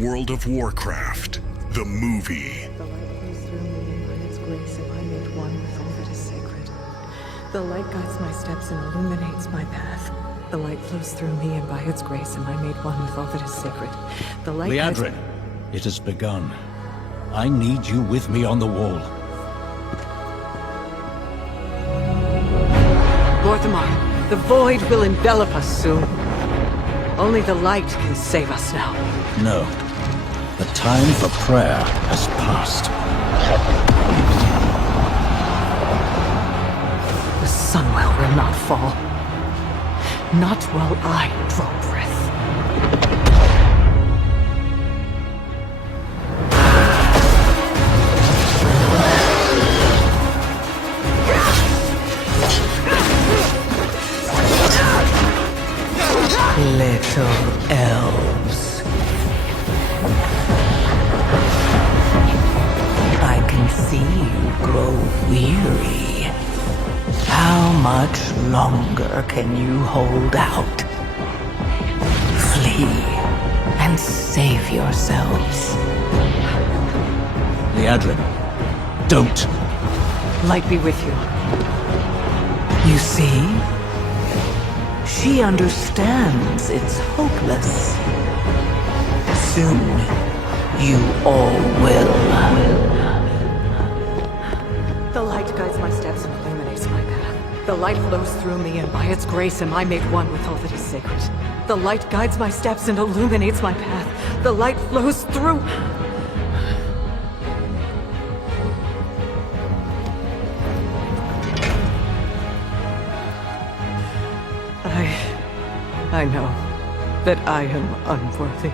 World of Warcraft, the movie. The light flows through me, and by its grace am I made one with all that is sacred. The light guides my steps and illuminates my path. The light flows through me, and by its grace am I made one with all that is sacred. The light Liadrin, it has begun. I need you with me on the wall. Lorthamar, the void will envelop us soon. Only the light can save us now. No. The time for prayer has passed. The sunwell will not fall. Not while I draw breath. Little elves. I can see you grow weary. How much longer can you hold out? Flee and save yourselves. Liadrin, don't. Light be with you. You see? She understands it's hopeless. Soon, you all will. The light guides my steps and illuminates my path. The light flows through me, and by its grace am I made one with all that is sacred. The light guides my steps and illuminates my path. The light flows through... I know that I am unworthy.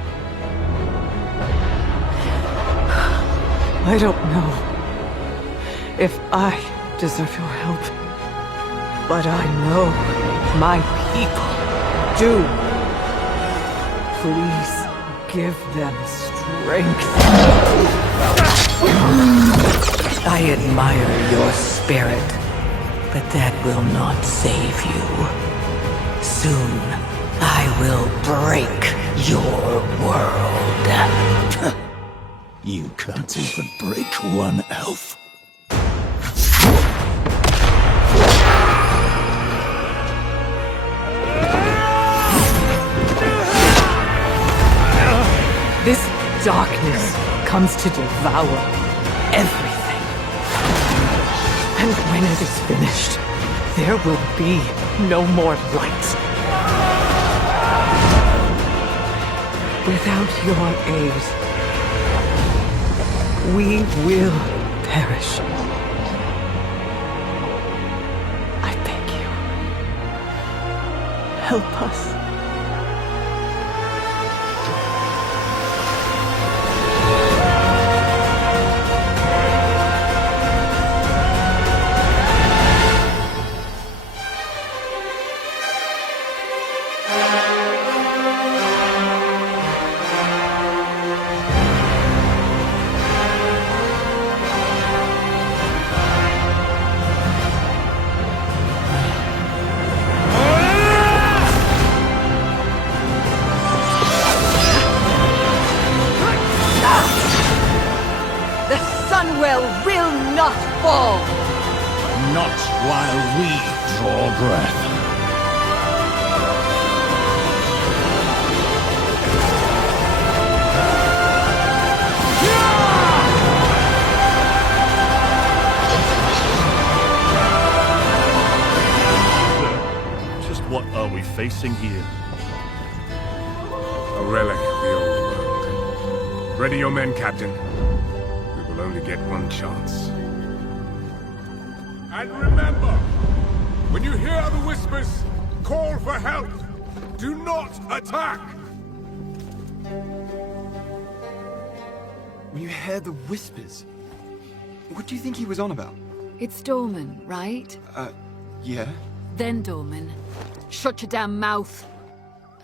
I don't know if I deserve your help, but I know my people do. Please give them strength. I admire your spirit, but that will not save you. Soon, I will break your world. You can't even break one elf. This darkness comes to devour everything. And when it is finished, there will be no more light. Without your aid, we will perish. I beg you, help us. Will not fall! Not while we draw breath. Just what are we facing here? A relic of the old world. Ready your men, Captain. We will only get one chance. And remember, when you hear the whispers, call for help. Do not attack! When you hear the whispers, what do you think he was on about? It's Dorman, right? Yeah? Then Dorman. Shut your damn mouth.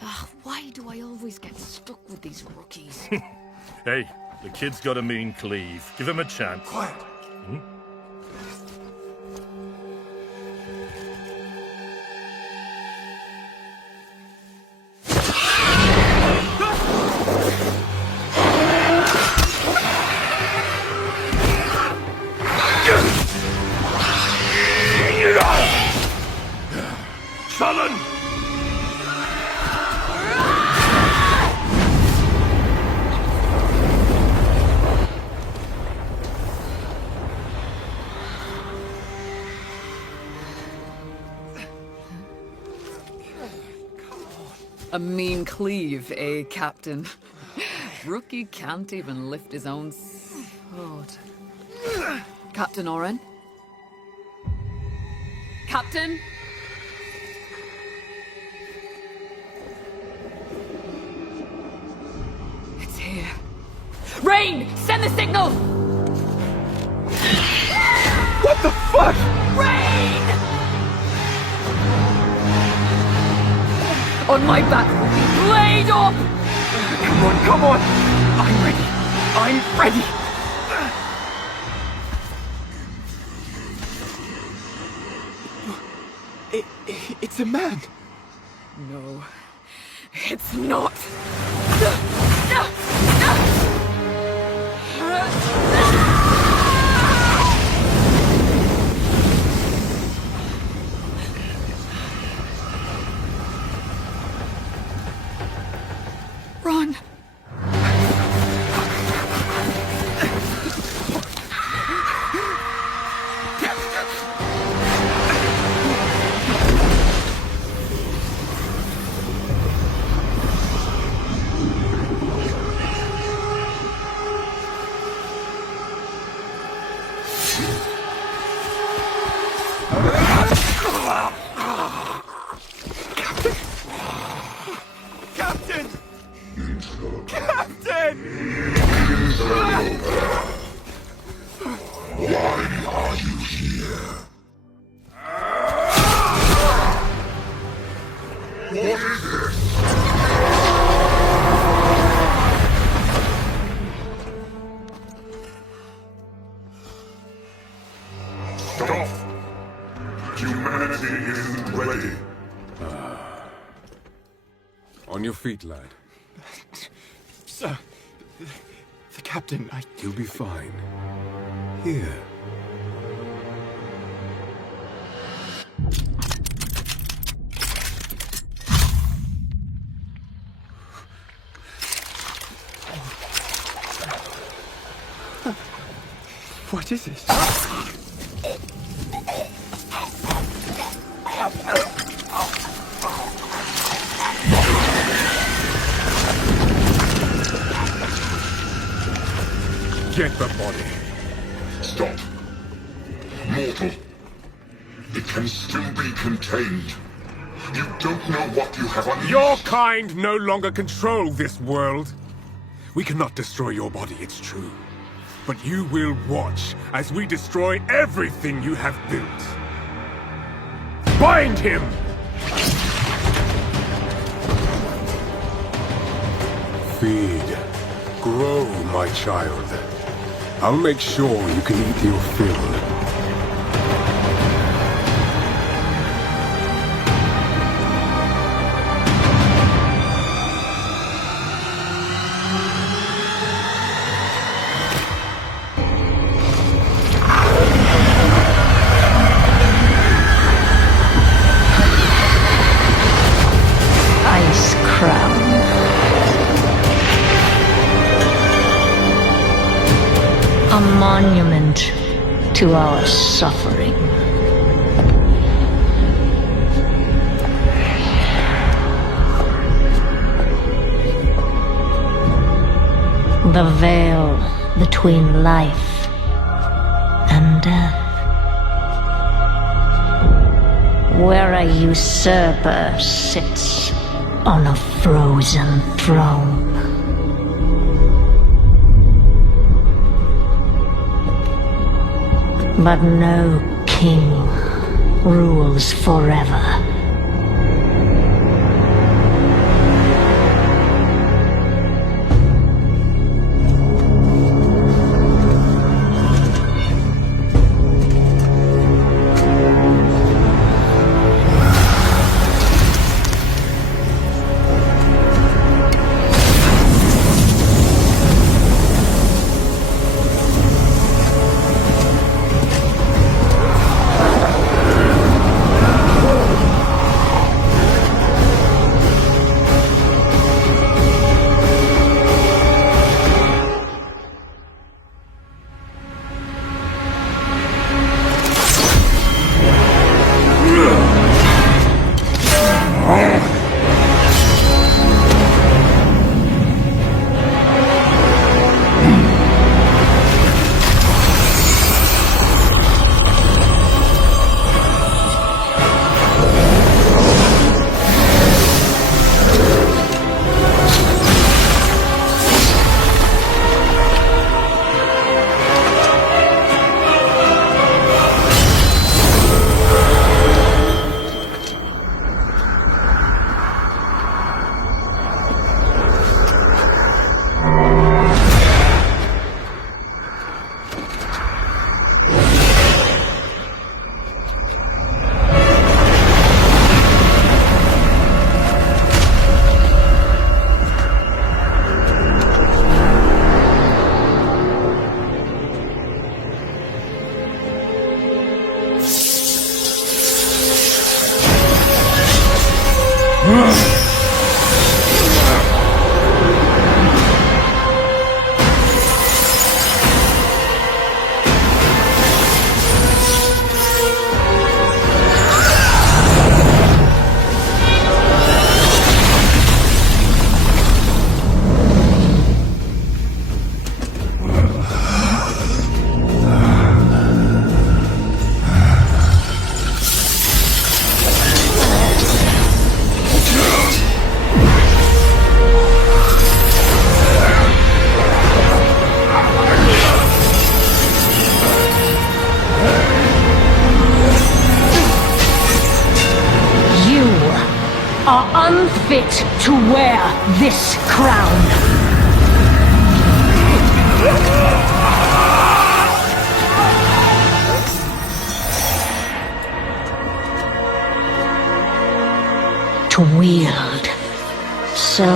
Ugh, why do I always get stuck with these rookies? Hey, the kid's got a mean cleave. Give him a chance. Quiet! A mean cleave, eh, Captain? Rookie can't even lift his own sword. Captain Oren? Captain? It's here. Rain! Send the signal! What the fuck? Rain! On my back, blade up! Come on! I'm ready! I'm ready! It's a man! No, it's not. Run! Captain! Captain! Why are you here? What is this? Stop! Humanity isn't ready. On your feet, lad. Sir, the captain, You'll be fine. Here. What is this? Get the body. Stop. Mortal. It can still be contained. You don't know what you have unleashed. Your kind no longer control this world. We cannot destroy your body, it's true. But you will watch as we destroy everything you have built. Bind him! Feed. Grow, my child. I'll make sure you can eat your fill. Ice Crown. A monument to our suffering. The veil between life and death. Where a usurper sits on a frozen throne. But no king rules forever. this crown. To wield so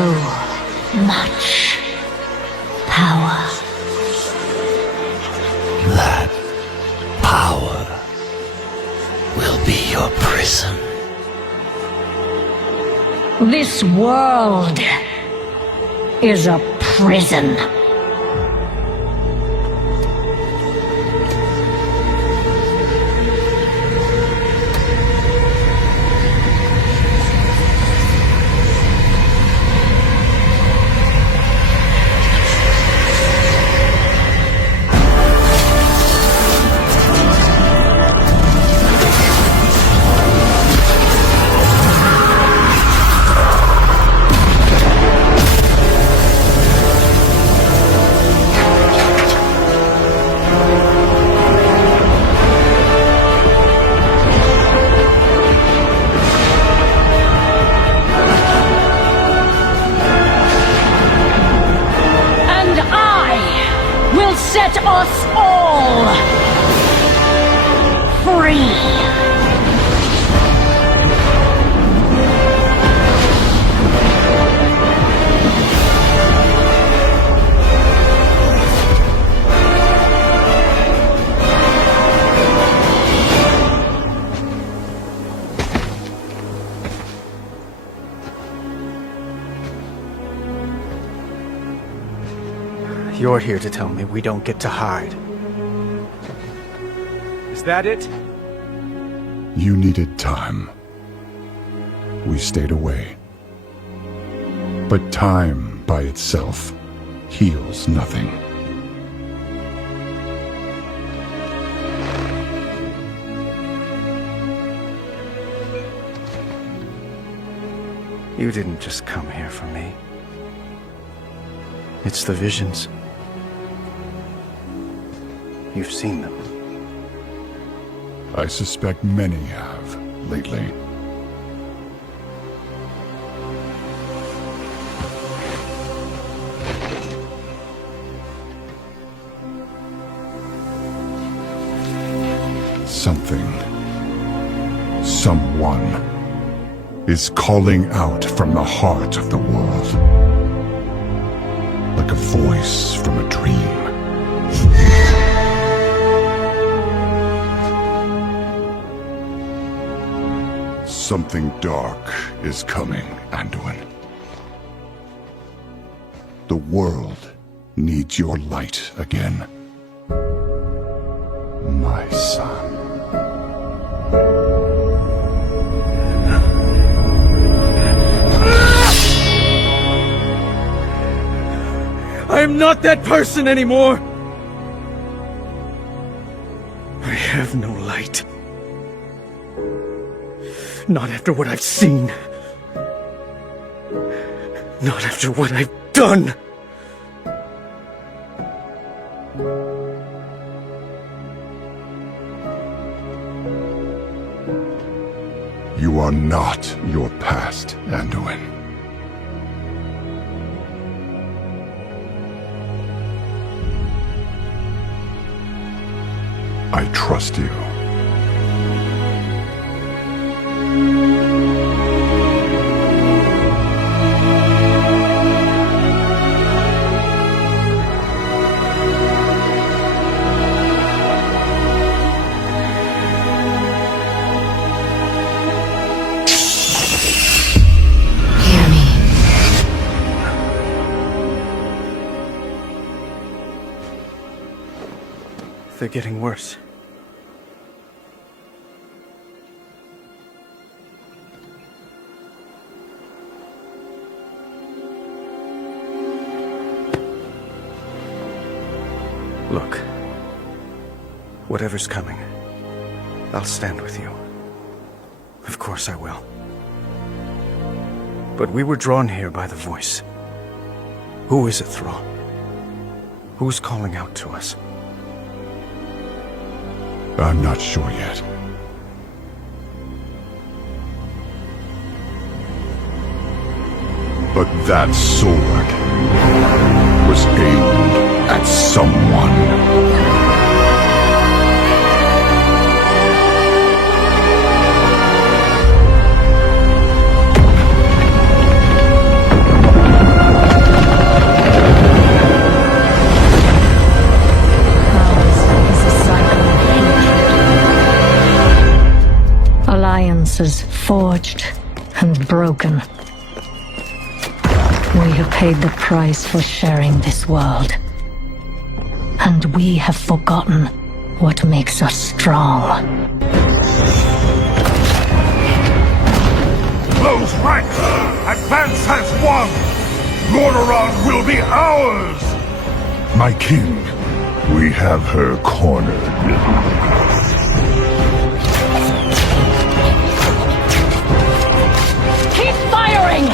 much power. That power will be your prison. This world is a prison. Set us all free. You're here to tell me we don't get to hide. Is that it? You needed time. We stayed away. But time by itself heals nothing. You didn't just come here for me. It's the visions. You've seen them. I suspect many have lately. Something, someone, is calling out from the heart of the world. Like a voice from a dream. Something dark is coming, Anduin. The world needs your light again. My son. I am not that person anymore! I have no light. Not after what I've seen. Not after what I've done. You are not your past, Anduin. I trust you. Hear me. They're getting worse. Look, whatever's coming, I'll stand with you. Of course I will. But we were drawn here by the voice. Who is it, Thrall? Who's calling out to us? I'm not sure yet. But that sword was aimed at someone. Alliances forged and broken. We have paid the price for sharing this world. And we have forgotten what makes us strong. Close ranks! Advance has won! Lordaeron will be ours! My king, we have her cornered. Keep firing!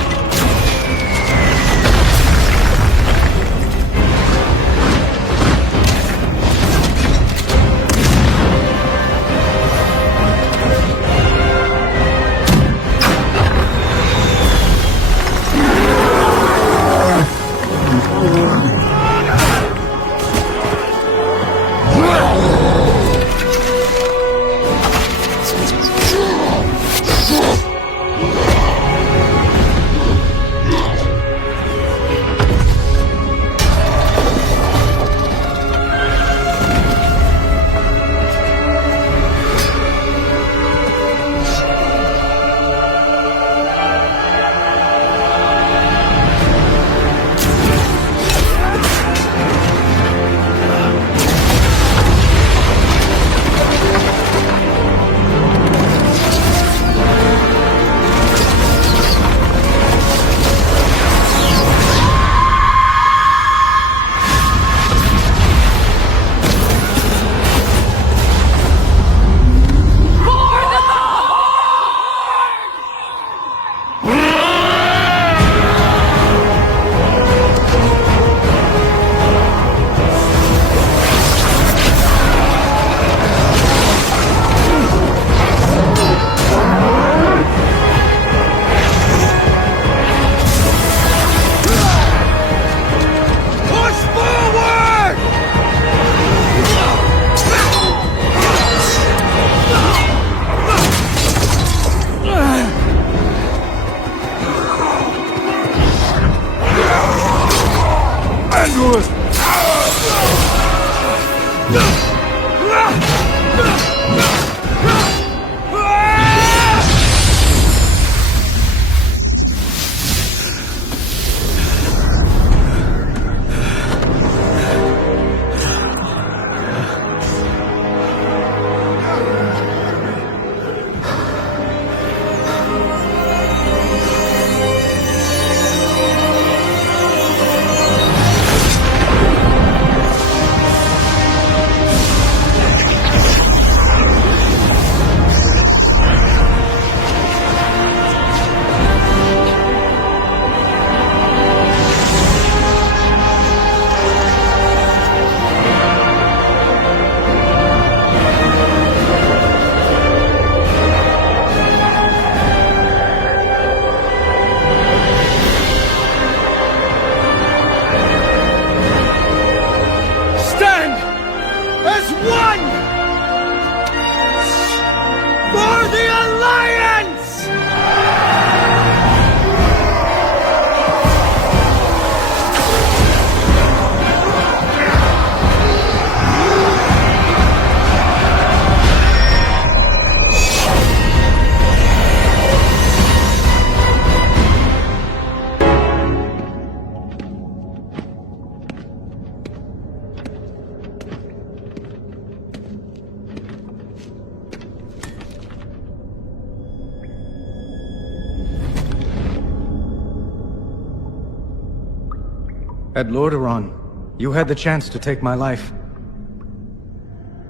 At Lordaeron, you had the chance to take my life.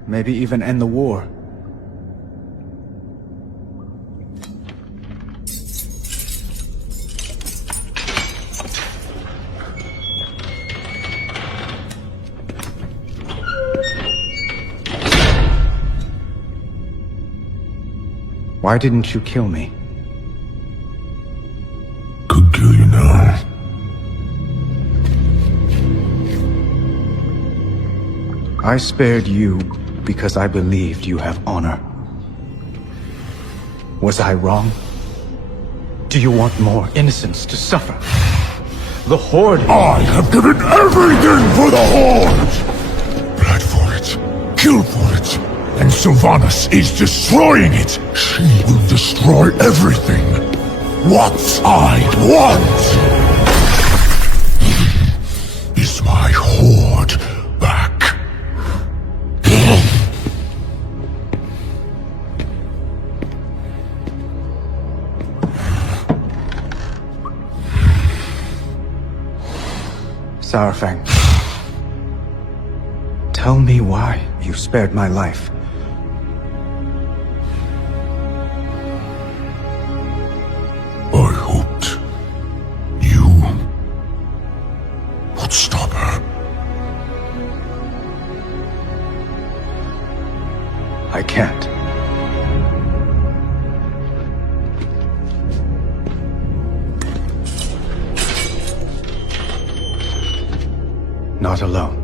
Maybe even end the war. Why didn't you kill me? Could kill you now. I spared you because I believed you have honor. Was I wrong? Do you want more innocents to suffer? The Horde... I have given everything for the Horde! Bled for it, killed for it, and Sylvanas is destroying it! She will destroy everything! What I want is my Horde back. Sarafang, tell me why you spared my life. I hoped you would stop her. I can't. Not alone.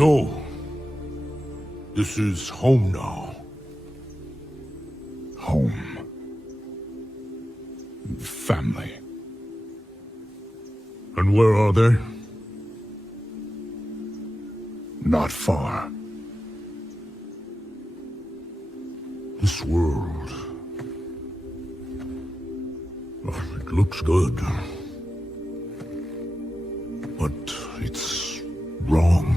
So, this is home now. Home. Family. And where are they? Not far. This world... oh, it looks good. But it's wrong.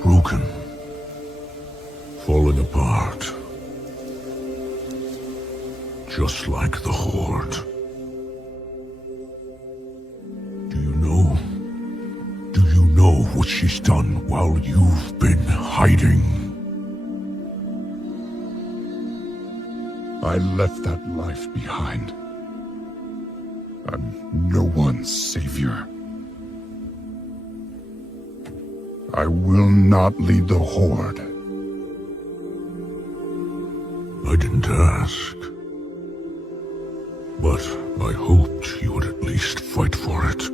Broken. Falling apart. Just like the Horde. Do you know? Do you know what she's done while you've been hiding? I left that life behind. I'm no one's savior. I will not lead the Horde. I didn't ask. But I hoped you would at least fight for it.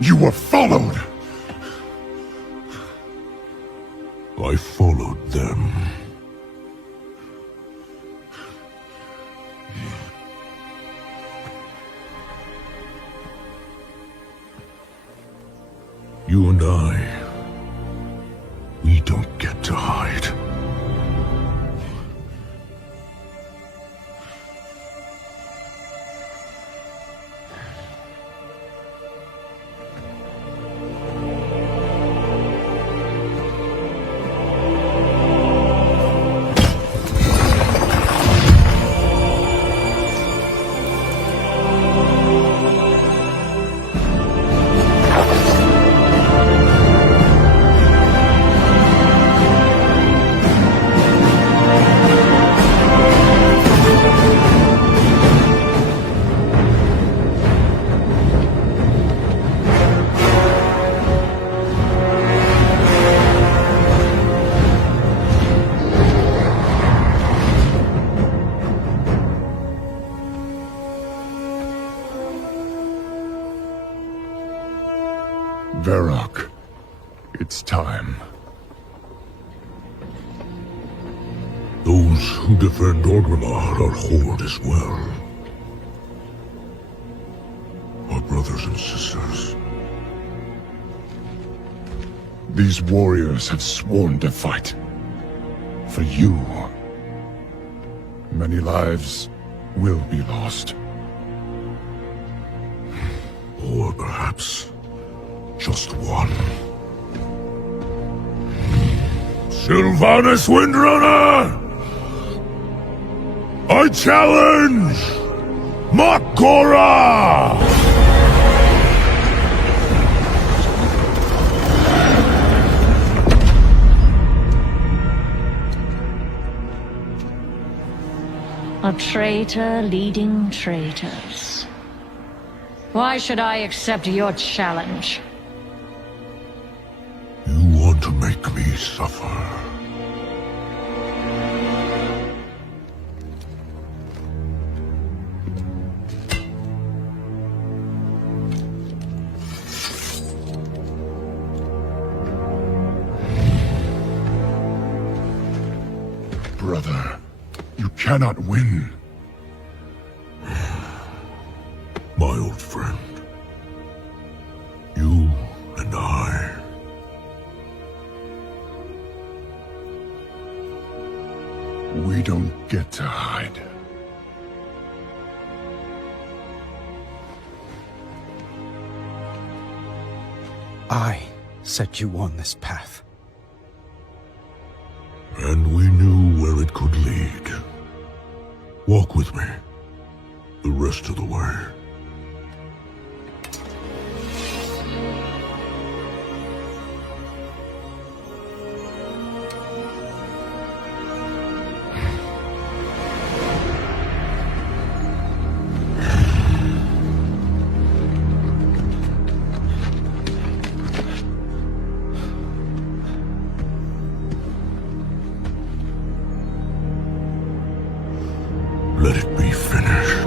You were followed! I followed them. You and I, we don't get to hide. Varrock, it's time. Those who defend Orgrimmar are Horde as well. Our brothers and sisters. These warriors have sworn to fight. For you. Many lives will be lost. Or perhaps just one. Sylvanas Windrunner! I challenge Makora! A traitor leading traitors. Why should I accept your challenge? You want to make me suffer. Brother, you cannot win. My old friend. You and I. We don't get to hide. I set you on this path. And we knew where it could lead. Walk with me. The rest of the way. Let it be finished.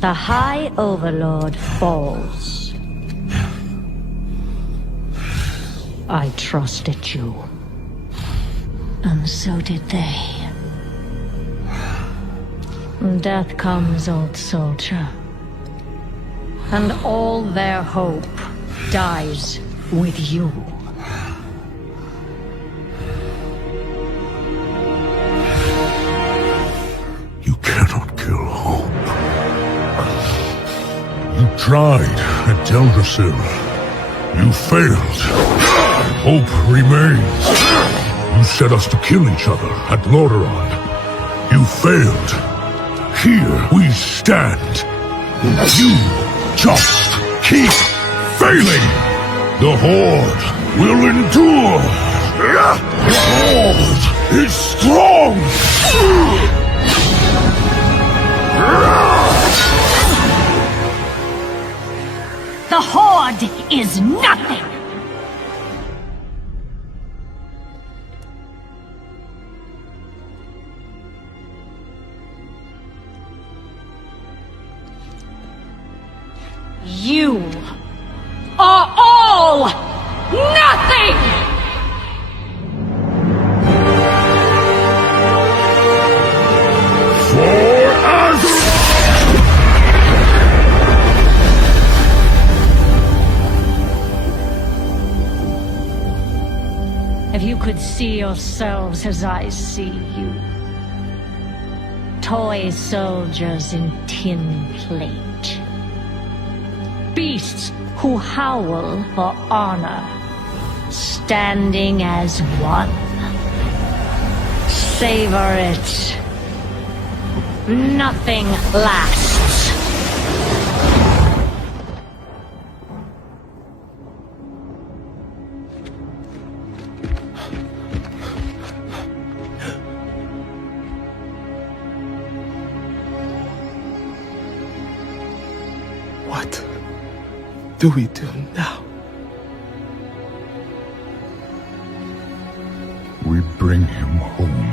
The High Overlord falls. I trusted you. And so did they. Death comes, old soldier. And all their hope dies with you. You cannot kill hope. You tried at Teldrassil. You failed. Hope remains. You set us to kill each other at Lordaeron. You failed. Here we stand. You just keep failing. The Horde will endure. The Horde is strong. The Horde is nothing! You are all nothing! For us! If you could see yourselves as I see you. Toy soldiers in tin plate. Beasts who howl for honor, standing as one. Savor it. Nothing lasts. What do we do now? bring him home.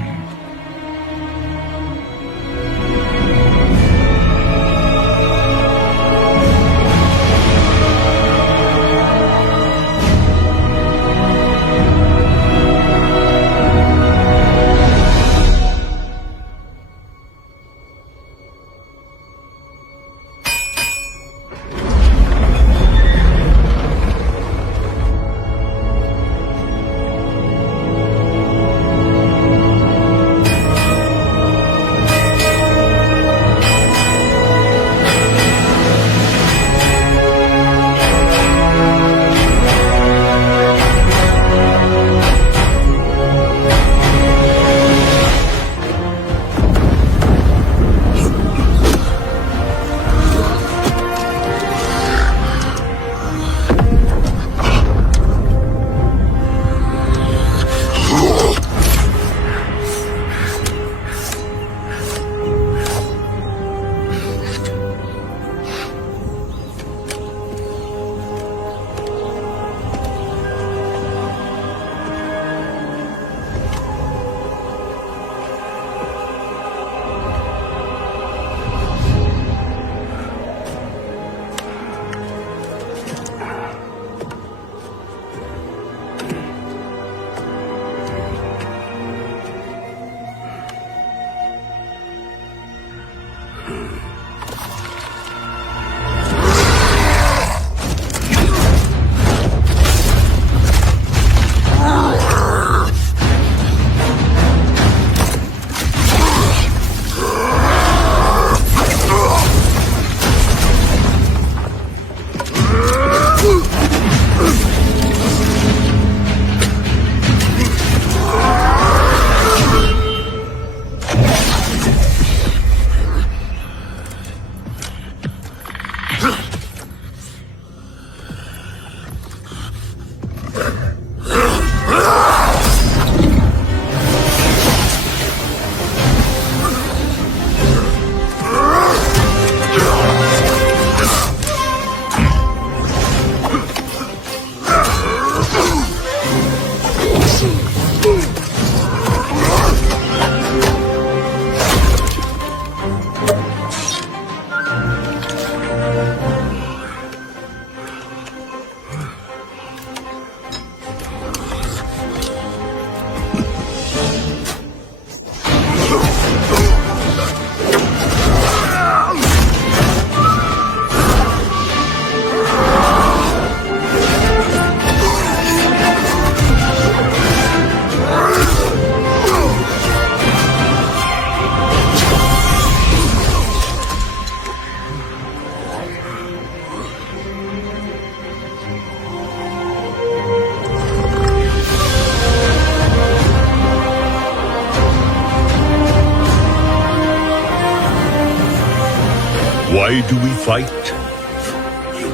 Why do we fight?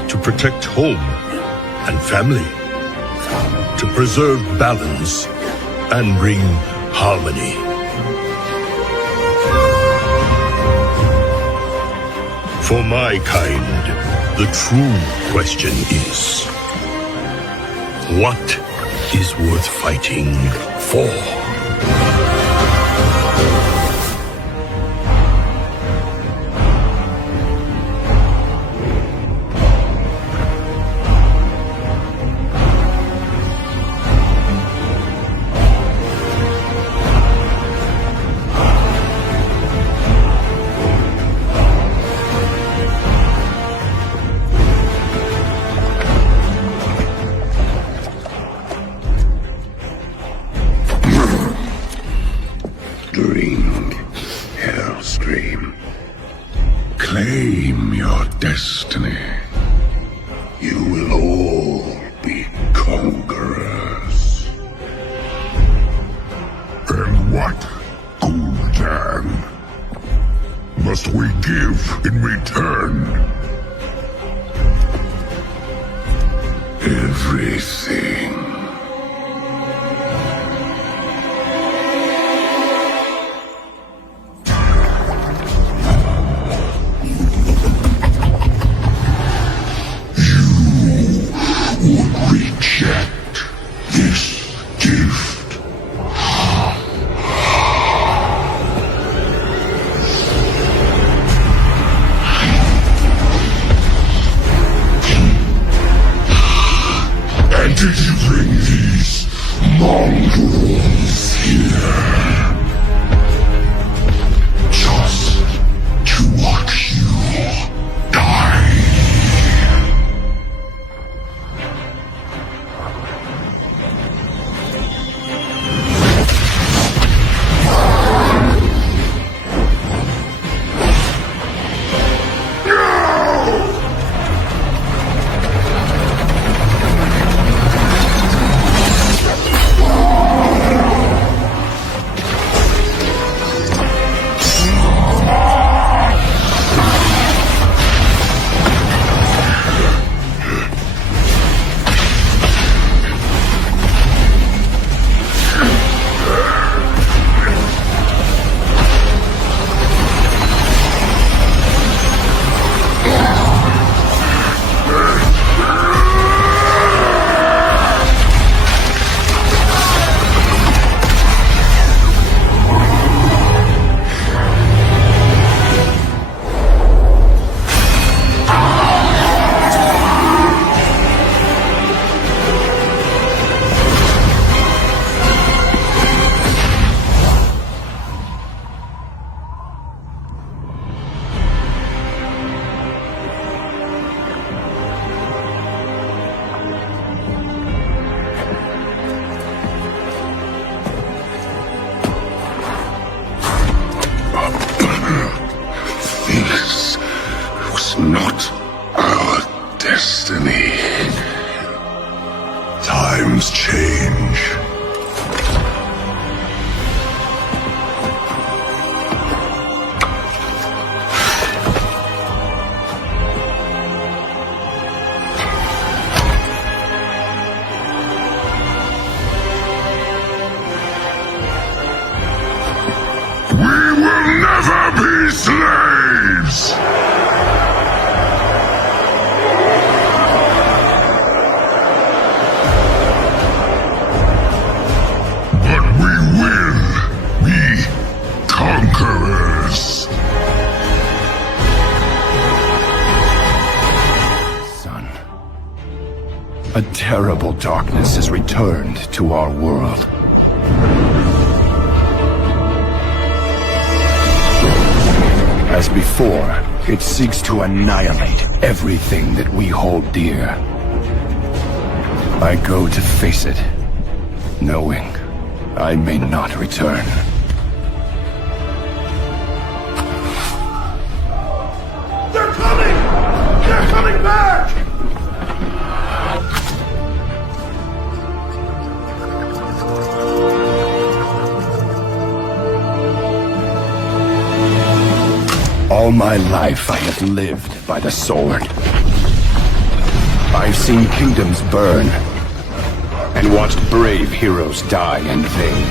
To protect home and family. To preserve balance and bring harmony. For my kind, the true question is, what is worth fighting for? Drink, Hellstream. Claim your destiny. You will all be conquerors. And what, Gul'dan, must we give in return? Everything. Reject this gift. did you bring these mongrels here? Just to watch you die. This was not our destiny. Times change. We will never be slaves! But we will be conquerors. Son, a terrible darkness has returned to our world. As before, it seeks to annihilate everything that we hold dear. I go to face it, knowing I may not return. They're coming! They're coming back! All my life I have lived by the sword. I've seen kingdoms burn, and watched brave heroes die in vain.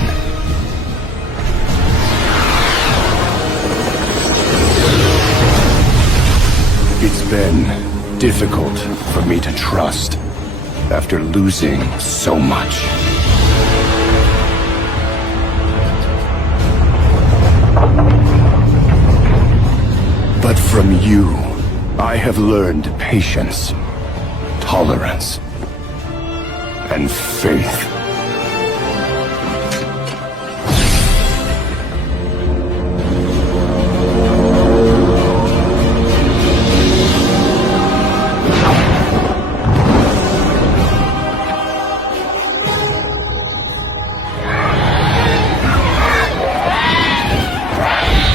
It's been difficult for me to trust after losing so much. But from you, I have learned patience, tolerance, and faith.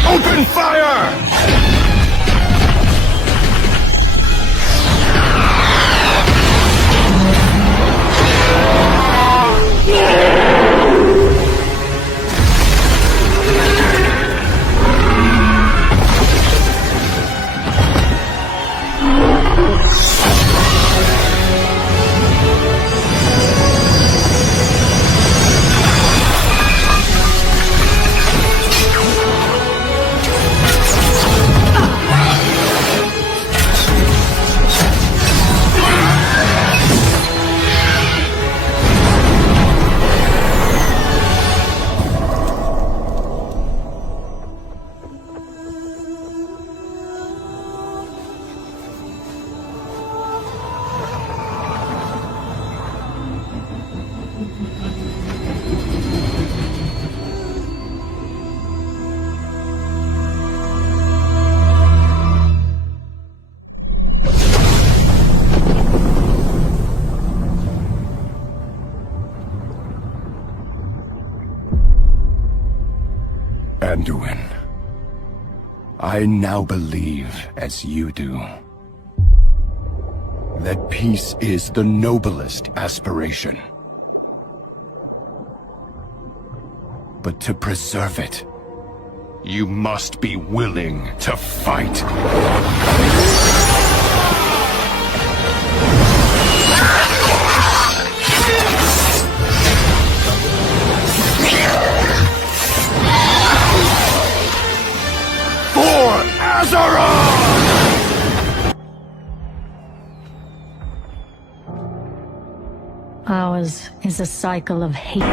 Open fire! Anduin, I now believe, as you do, that peace is the noblest aspiration. But to preserve it, you must be willing to fight. For Azeroth! Ours is a cycle of hate.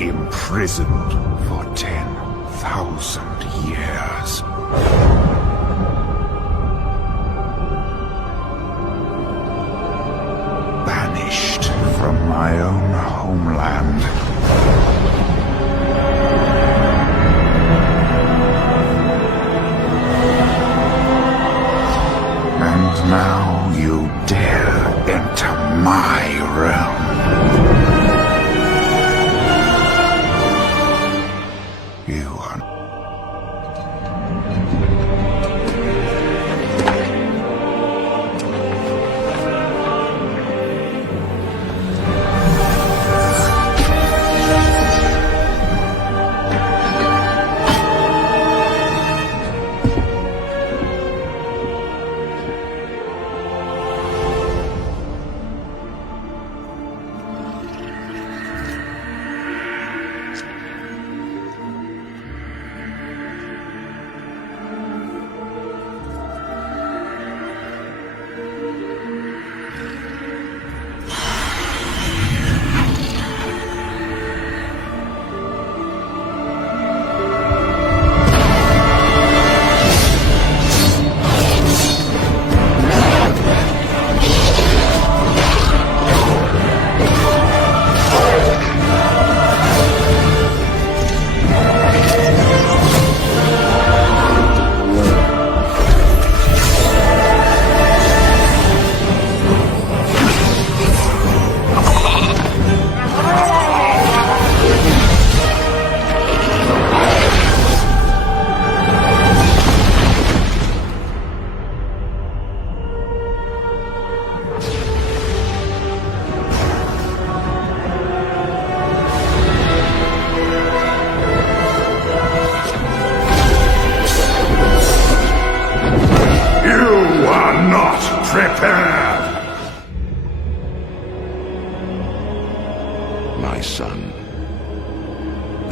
Imprisoned for 10,000 years. Banished from my own homeland. And now you dare enter my realm. You are...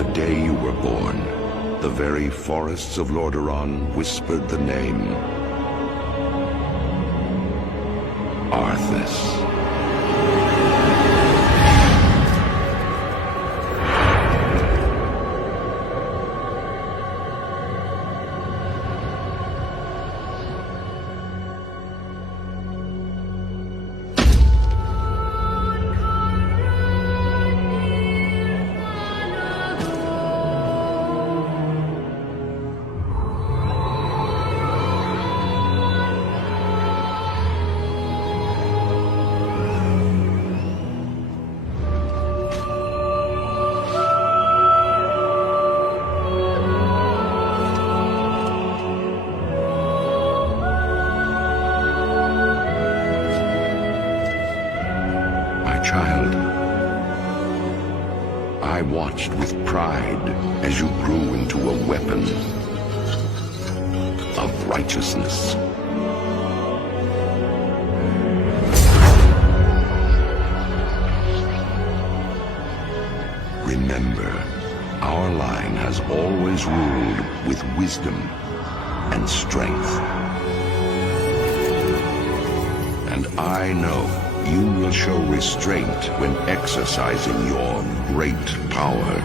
The day you were born, the very forests of Lordaeron whispered the name Arthas. Child, I watched with pride as you grew into a weapon of righteousness. Remember, our line has always ruled with wisdom and strength. And I know you will show restraint when exercising your great power.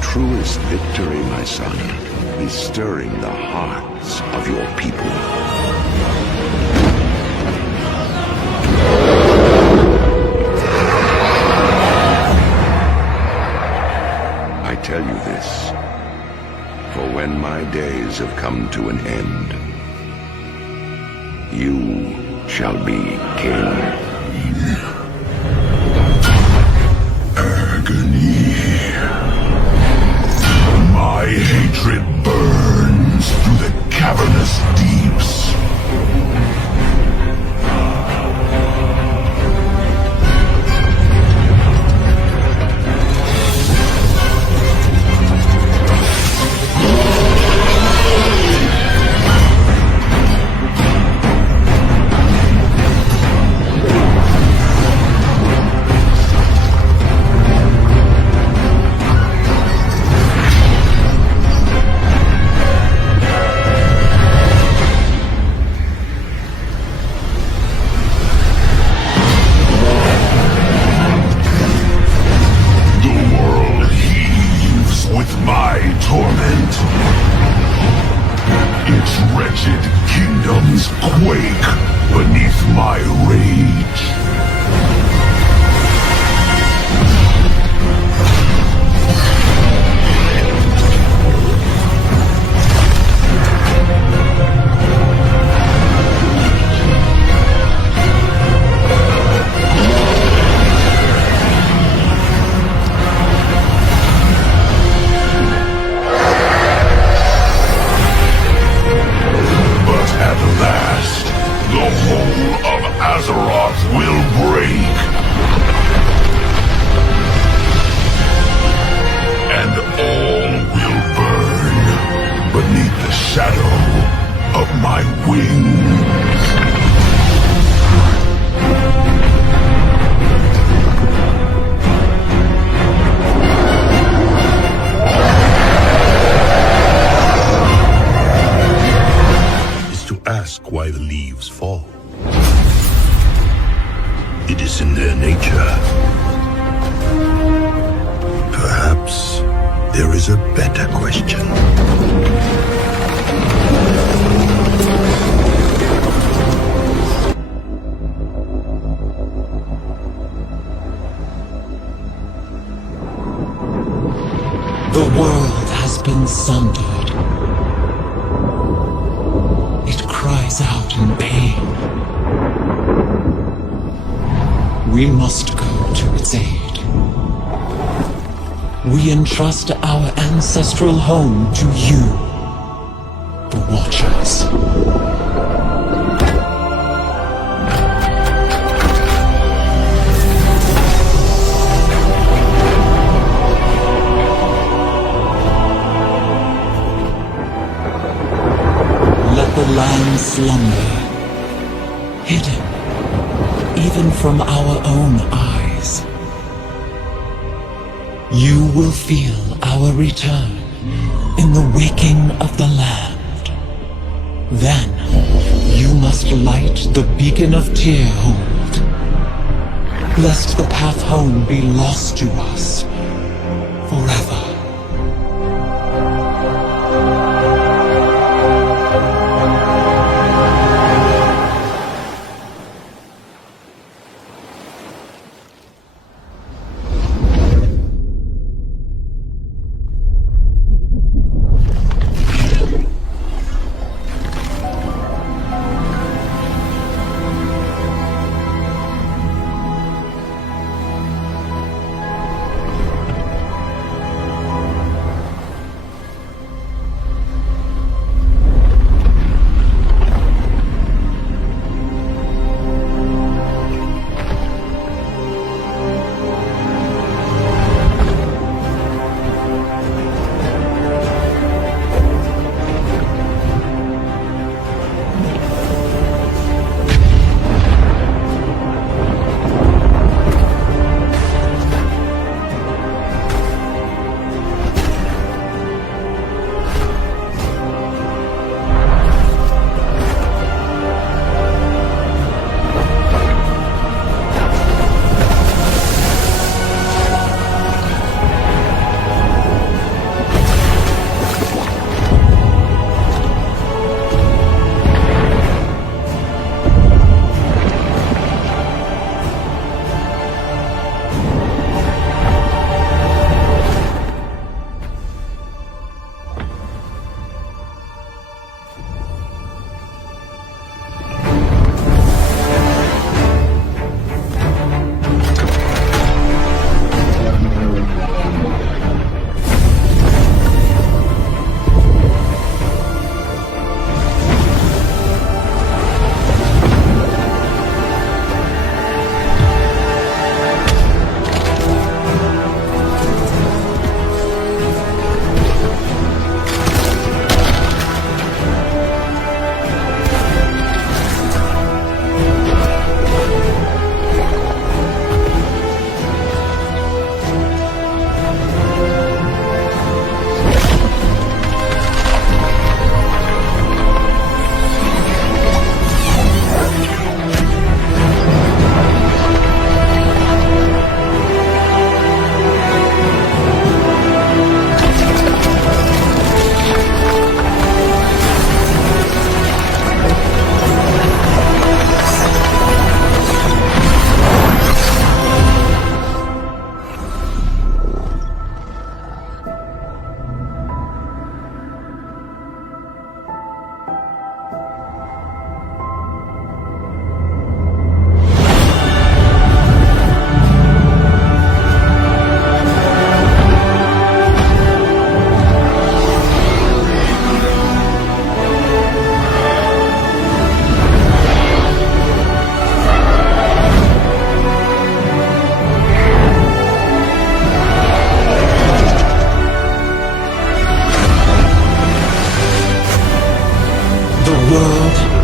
Truest victory, my son, is stirring the hearts of your people. I tell you this, for when my days have come to an end, you shall be king. My hatred burns through the cavernous deeps. Its wretched kingdoms quake beneath my rage. Will break, and all will burn beneath the shadow of my wings. Is to ask why the leaves fall. It is in their nature. Perhaps there is a better question. The world has been sundered. It cries out in pain. We must go to its aid. We entrust our ancestral home to you, the Watchers. Let the land slumber, hidden even from our own eyes. You will feel our return in the waking of the land. Then, you must light the beacon of Tearhold, lest the path home be lost to us forever.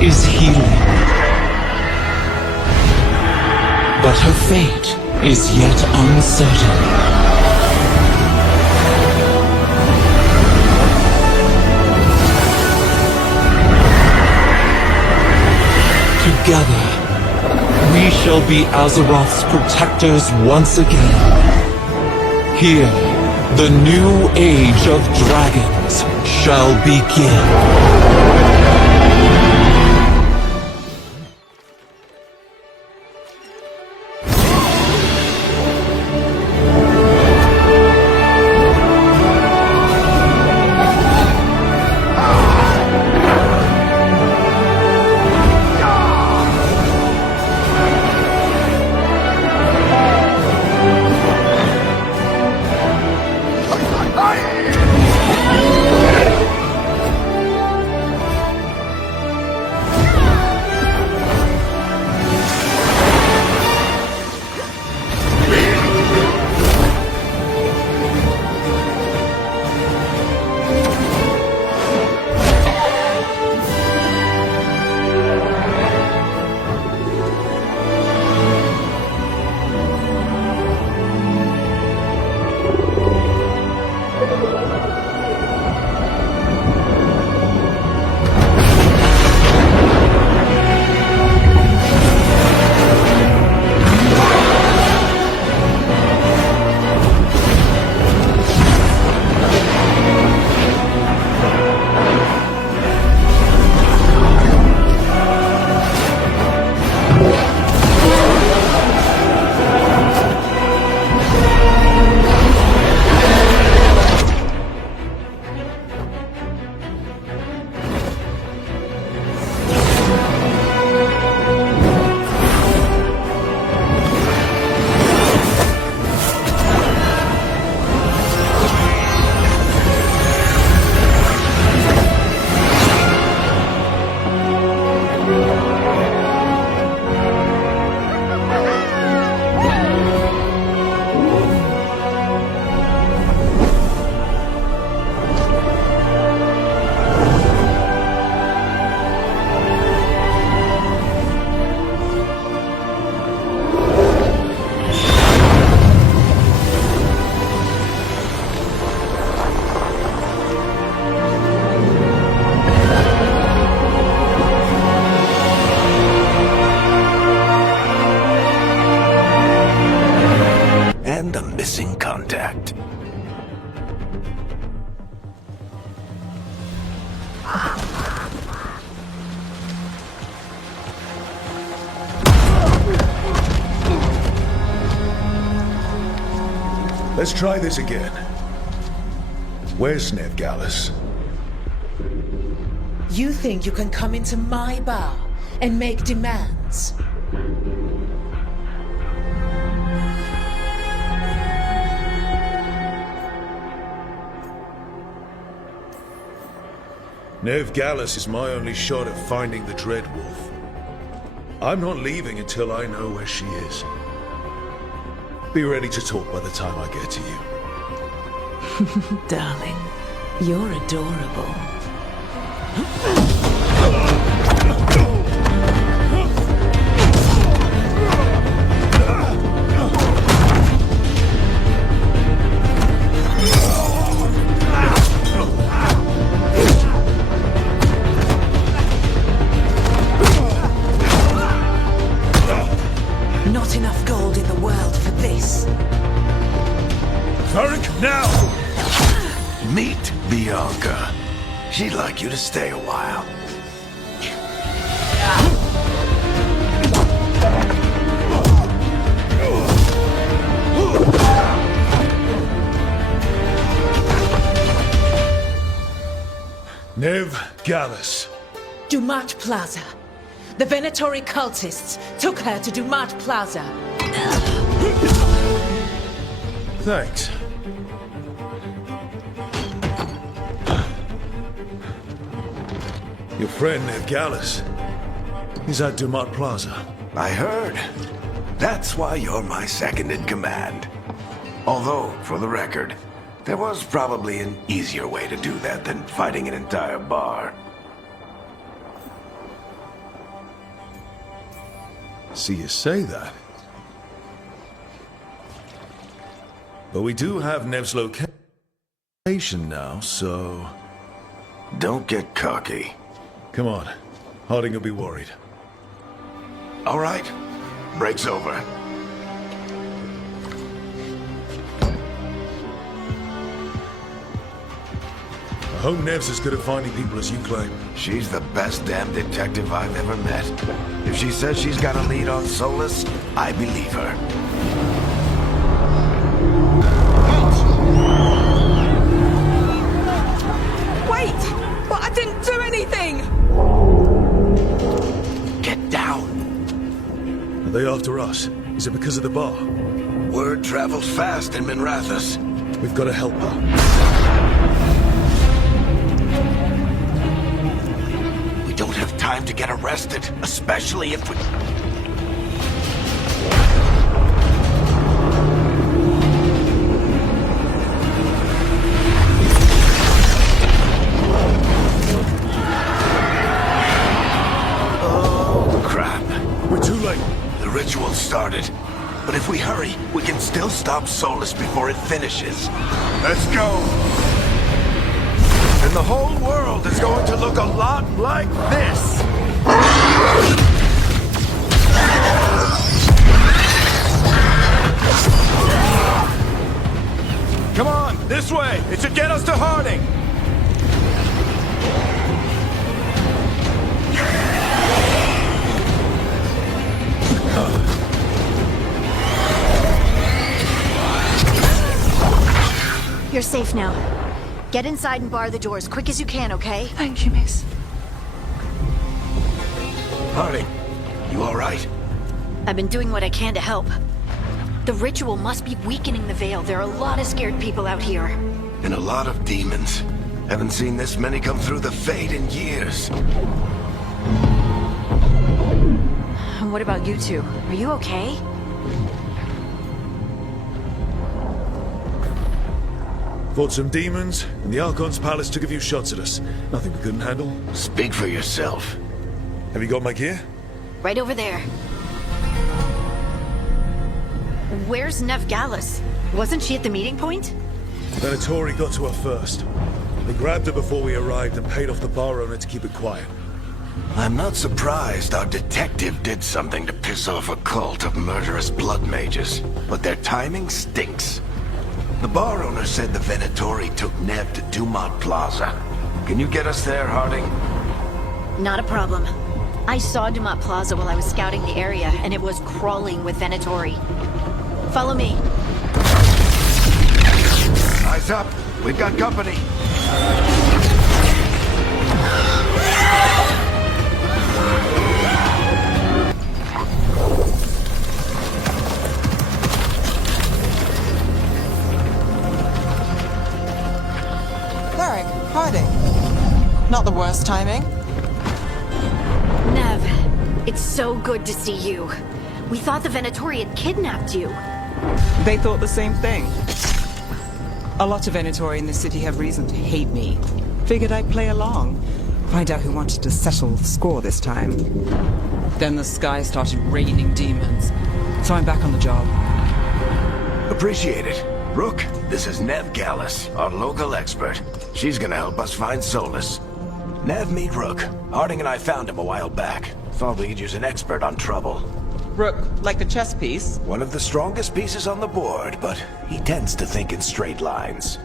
is healing. But her fate is yet uncertain. Together, we shall be Azeroth's protectors once again. Here, the new age of dragons shall begin. Missing contact. Let's try this again. Where's Nev Gallus? You think you can come into my bar and make demands? Nev Gallus is my only shot at finding the Dread Wolf. I'm not leaving until I know where she is. Be ready to talk by the time I get to you. Darling, you're adorable. Not enough gold in the world for this. Varric, now! Meet Bianca. She'd like you to stay a while. Nev Gallus. Dumat Plaza. The Venatori cultists took her to Dumat Plaza. Thanks. Your friend Nev Gallus. He's at Dumat Plaza. I heard. That's why you're my second in command. Although, for the record, there was probably an easier way to do that than fighting an entire bar. See you say that. But we do have Nev's location now, so... Don't get cocky. Come on. Harding will be worried. All right. Break's over. I hope Nev's as good at finding people as you claim. She's the best damn detective I've ever met. If she says she's got a lead on Solus, I believe her. Wait! But I didn't do anything! Get down. Are they after us? Is it because of the bar? Word travels fast in Minrathous. We've got to help her. to get arrested, especially if we... Oh, crap. We're too late. The ritual started. But if we hurry, we can still stop Solus before it finishes. Let's go! And the whole world is going to look a lot like this! Come on, this way! It should get us to Harding! You're safe now. Get inside and bar the doors quick as you can, okay? Thank you, miss. Harding, you alright? I've been doing what I can to help. The ritual must be weakening the Veil. There are a lot of scared people out here. And a lot of demons. Haven't seen this many come through the Fade in years. And what about you two? Are you okay? Fought some demons, and the Archon's palace took a few shots at us. Nothing we couldn't handle. Speak for yourself. Have you got my gear? Right over there. Where's Nev Gallus? Wasn't she at the meeting point? Venatori got to her first. They grabbed her before we arrived and paid off the bar owner to keep it quiet. I'm not surprised our detective did something to piss off a cult of murderous blood mages, but their timing stinks. The bar owner said the Venatori took Nev to Dumont Plaza. Can you get us there, Harding? Not a problem. I saw Dumont Plaza while I was scouting the area, and it was crawling with Venatori. Follow me. Eyes up. We've got company. Cleric, Harding. Not the worst timing. Nev, it's so good to see you. We thought the Venatori had kidnapped you. They thought the same thing. A lot of Venatori in this city have reason to hate me. Figured I'd play along. Find out who wanted to settle the score this time. Then the sky started raining demons. So I'm back on the job. Appreciate it. Rook, this is Nev Gallus, our local expert. She's gonna help us find Solus. Nev, meet Rook. Harding and I found him a while back. Thought we could use an expert on trouble. Rook, like the chess piece? One of the strongest pieces on the board, but he tends to think in straight lines.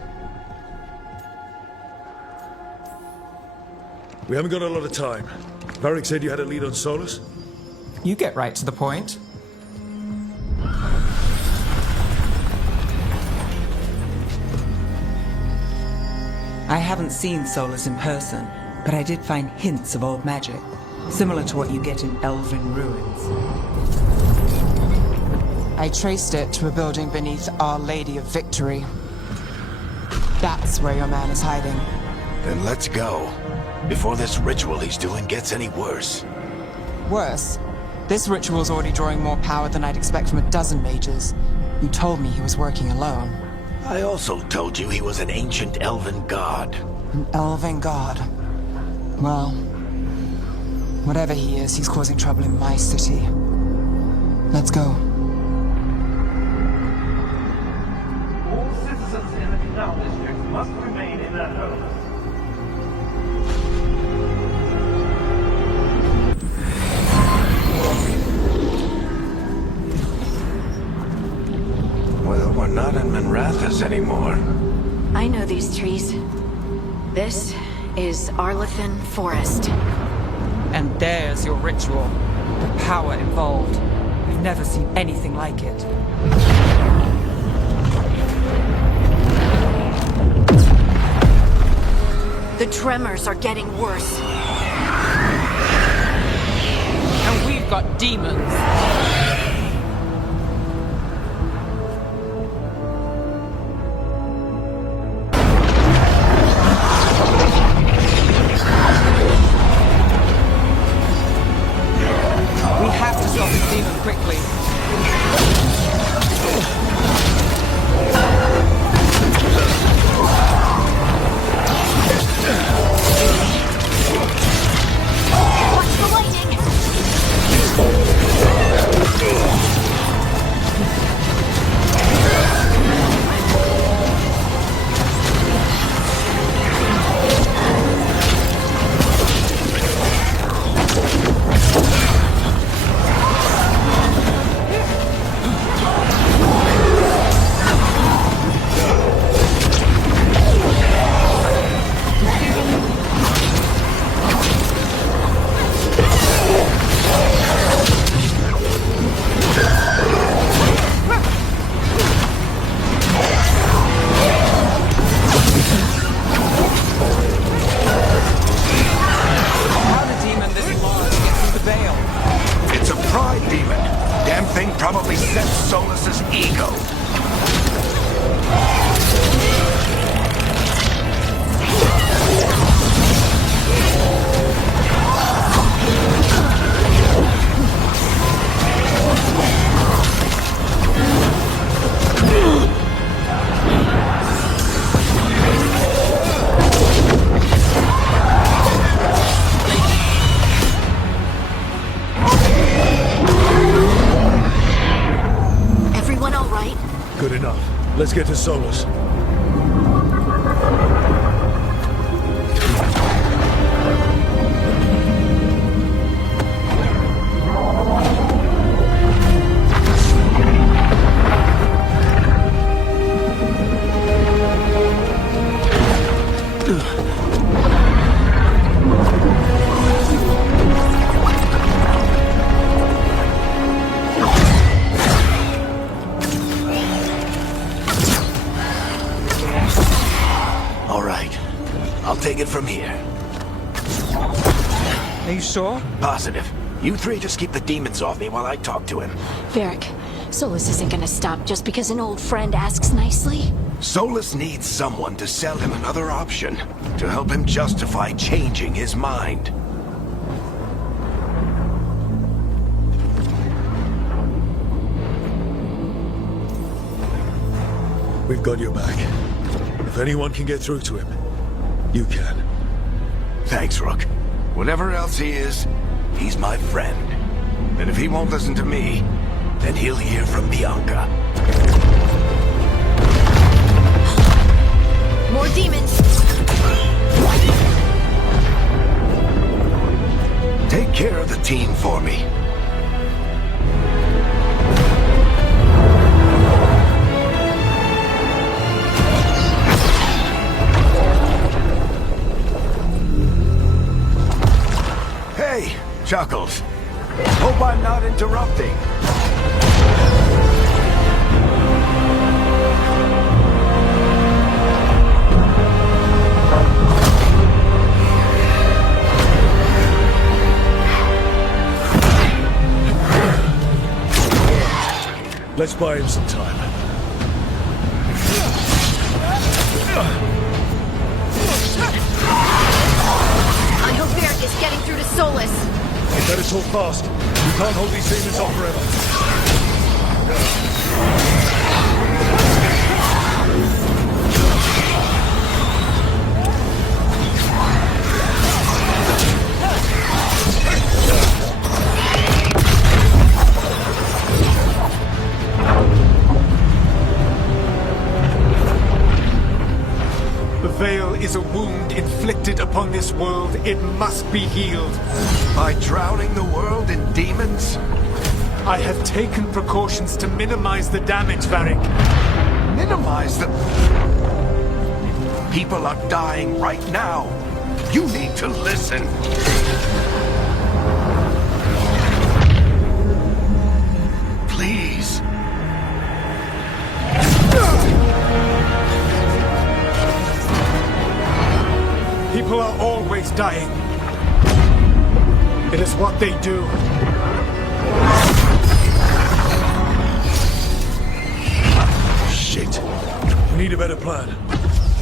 We haven't got a lot of time. Varric said you had a lead on Solus? You get right to the point. I haven't seen Solus in person, but I did find hints of old magic, similar to what you get in Elven ruins. I traced it to a building beneath Our Lady of Victory. That's where your man is hiding. Then let's go. Before this ritual he's doing gets any worse. Worse, this ritual's already drawing more power than I'd expect from a dozen mages. You told me he was working alone. I also told you he was an ancient elven god. An elven god. Well, whatever he is, he's causing trouble in my city. Let's go. All citizens in the canal district must remain in their homes. Well, we're not in Minrathous anymore. I know these trees. This is Arlethan Forest. And there's your ritual. The power involved. I've never seen anything like it. The tremors are getting worse. And we've got demons. Solus. All right. I'll take it from here. Are you sure? Positive. You three just keep the demons off me while I talk to him. Varric, Solus isn't gonna stop just because an old friend asks nicely. Solus needs someone to sell him another option, to help him justify changing his mind. We've got your back. If anyone can get through to him, you can. Thanks, Rook. Whatever else he is, he's my friend. And if he won't listen to me, then he'll hear from Bianca. More demons! Take care of the team for me. Hey, Chuckles. Hope I'm not interrupting. Let's buy him some time. I hope Varric is getting through to Solus. You better talk fast. You can't hold these demons off forever. The veil is a wound inflicted upon this world. It must be healed. By drowning the world in demons? I have taken precautions to minimize the damage, Varric. Minimize the... People are dying right now. You need to listen. Please. People are always dying. It is what they do. Shit. We need a better plan.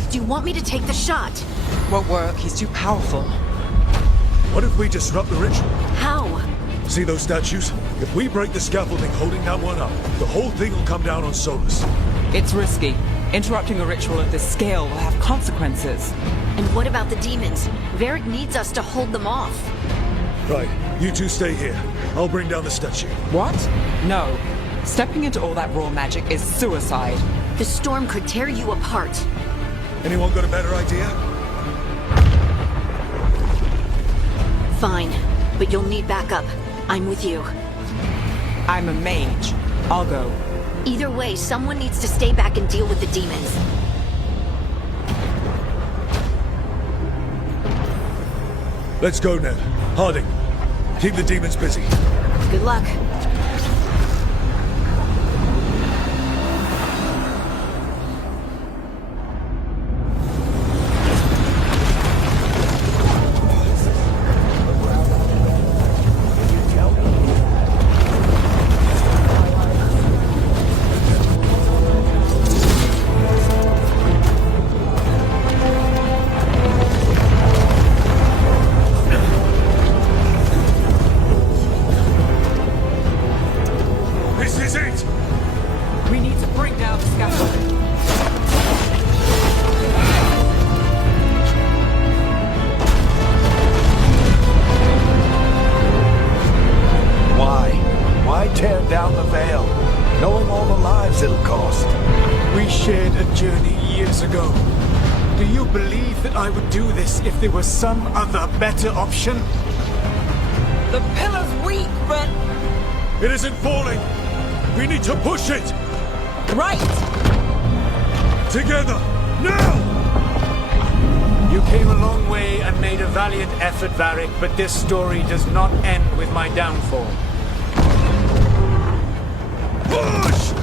Do you want me to take the shot? Won't work. He's too powerful. What if we disrupt the ritual? How? See those statues? If we break the scaffolding holding that one up, the whole thing will come down on Solus. It's risky. Interrupting a ritual of this scale will have consequences. And what about the demons? Varric needs us to hold them off. Right, you two stay here. I'll bring down the statue. What? No. Stepping into all that raw magic is suicide. The storm could tear you apart. Anyone got a better idea? Fine, but you'll need backup. I'm with you. I'm a mage. I'll go. Either way, someone needs to stay back and deal with the demons. Let's go, Ned. Harding, keep the demons busy. Good luck. believe that I would do this if there was some other better option? The pillar's weak, but... It isn't falling! We need to push it! Right! Together! Now! You came a long way and made a valiant effort, Varric, but this story does not end with my downfall. Push!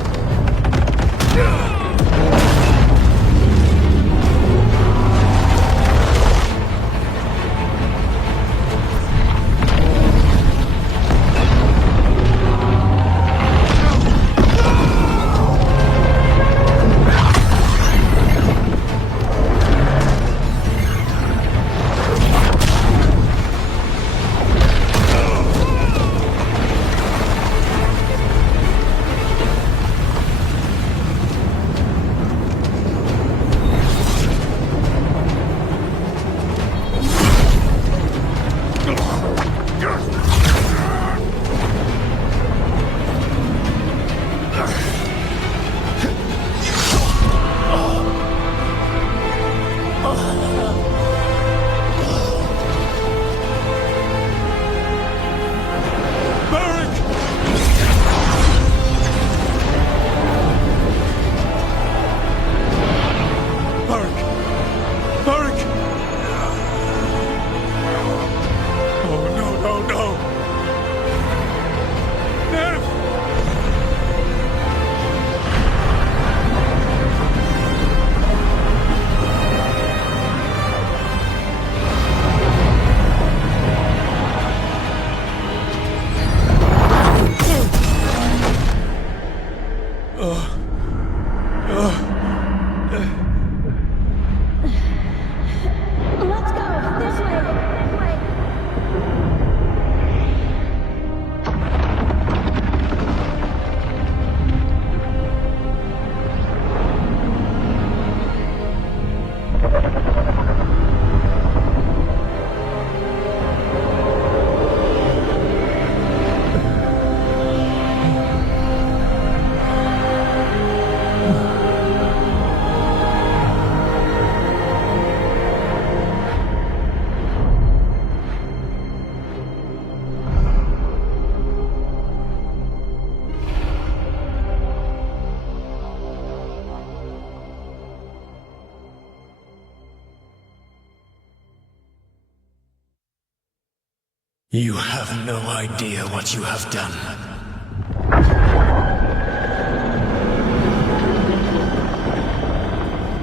You have no idea what you have done.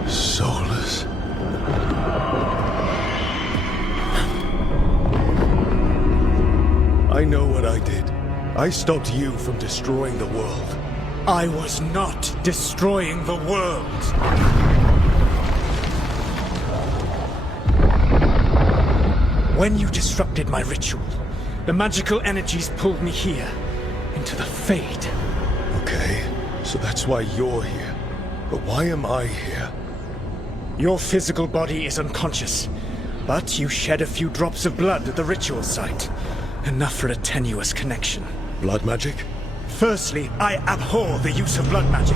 Soulless. I know what I did. I stopped you from destroying the world. I was not destroying the world. When you disrupted my ritual, the magical energies pulled me here, into the Fade. Okay, so that's why you're here. But why am I here? Your physical body is unconscious, but you shed a few drops of blood at the ritual site. Enough for a tenuous connection. Blood magic? Firstly, I abhor the use of blood magic.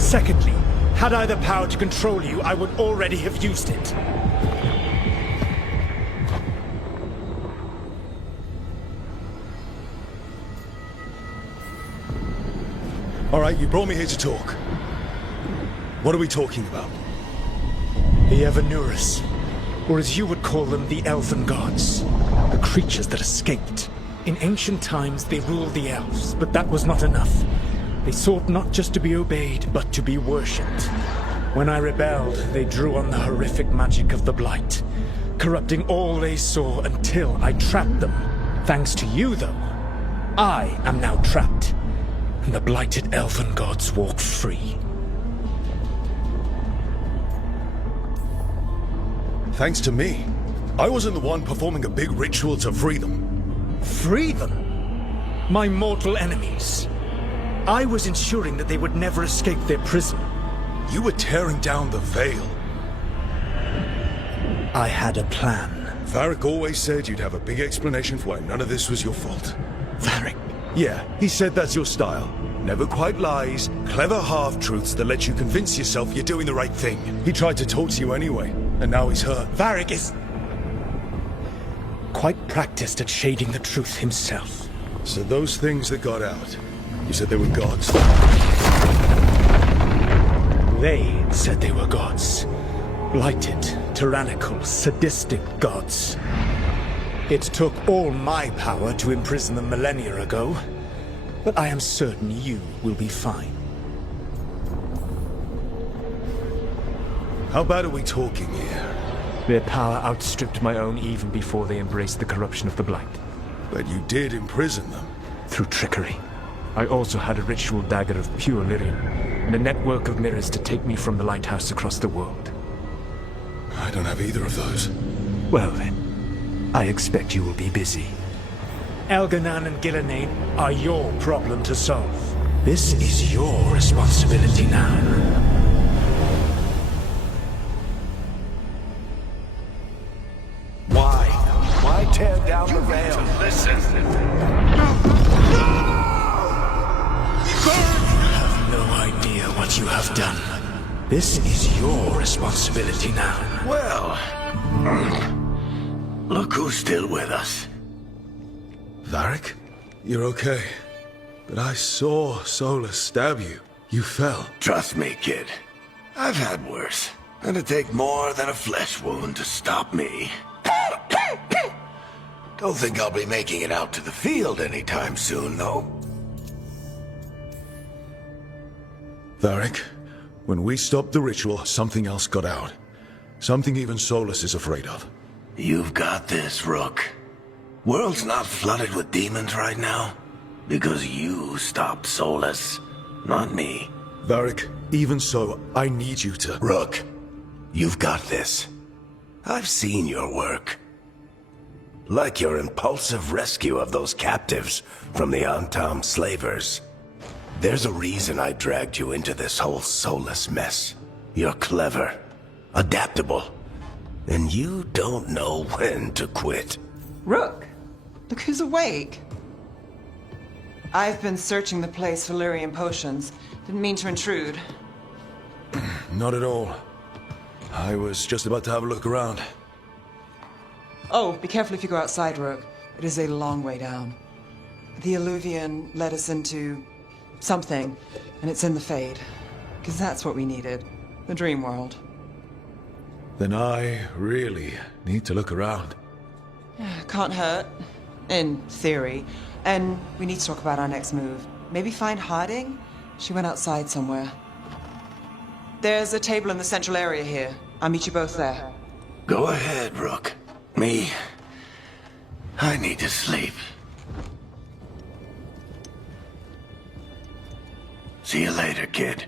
Secondly, had I the power to control you, I would already have used it. All right, you brought me here to talk. What are we talking about? The Evanurus, or as you would call them, the Elven Gods. The creatures that escaped. In ancient times, they ruled the elves, but that was not enough. They sought not just to be obeyed, but to be worshipped. When I rebelled, they drew on the horrific magic of the Blight, corrupting all they saw until I trapped them. Thanks to you, though, I am now trapped. And the blighted elven gods walk free. Thanks to me. I wasn't the one performing a big ritual to free them. Free them? My mortal enemies. I was ensuring that they would never escape their prison. You were tearing down the veil. I had a plan. Varric always said you'd have a big explanation for why none of this was your fault. Varric? Yeah, he said that's your style. Never quite lies, clever half-truths that let you convince yourself you're doing the right thing. He tried to talk to you anyway, and now he's hurt. Varric is quite practiced at shading the truth himself. So those things that got out, you said they were gods? They said they were gods. Blighted, tyrannical, sadistic gods. It took all my power to imprison them millennia ago, but I am certain you will be fine. How bad are we talking here? Their power outstripped my own even before they embraced the corruption of the Blight. But you did imprison them. Through trickery. I also had a ritual dagger of pure lyrium, and a network of mirrors to take me from the lighthouse across the world. I don't have either of those. Well then, I expect you will be busy. Elganan and Gillenane are your problem to solve. This is your responsibility now. Why tear down the veil? Listen. You have no idea what you have done. This is your responsibility now. Well, look who's still with us. Varric? You're okay. But I saw Solus stab you. You fell. Trust me, kid. I've had worse. And it'd take more than a flesh wound to stop me. Don't think I'll be making it out to the field anytime soon, though. Varric, when we stopped the ritual, something else got out. Something even Solus is afraid of. You've got this, Rook. World's not flooded with demons right now. Because you stopped Solus, not me. Varric, even so, I need you to... Rook, you've got this. I've seen your work. Like your impulsive rescue of those captives from the Antam slavers. There's a reason I dragged you into this whole Solus mess. You're clever, adaptable, and you don't know when to quit. Rook, look who's awake. I've been searching the place for lyrium potions. Didn't mean to intrude. Not at all. I was just about to have a look around. Oh, be careful if you go outside, Rook. It is a long way down. The Alluvian led us into something, and it's in the Fade. Because that's what we needed. The dream world. Then I really need to look around. Can't hurt. In theory. And we need to talk about our next move. Maybe find hiding? She went outside somewhere. There's a table in the central area here. I'll meet you both there. Go ahead, Rook. I need to sleep. See you later, kid.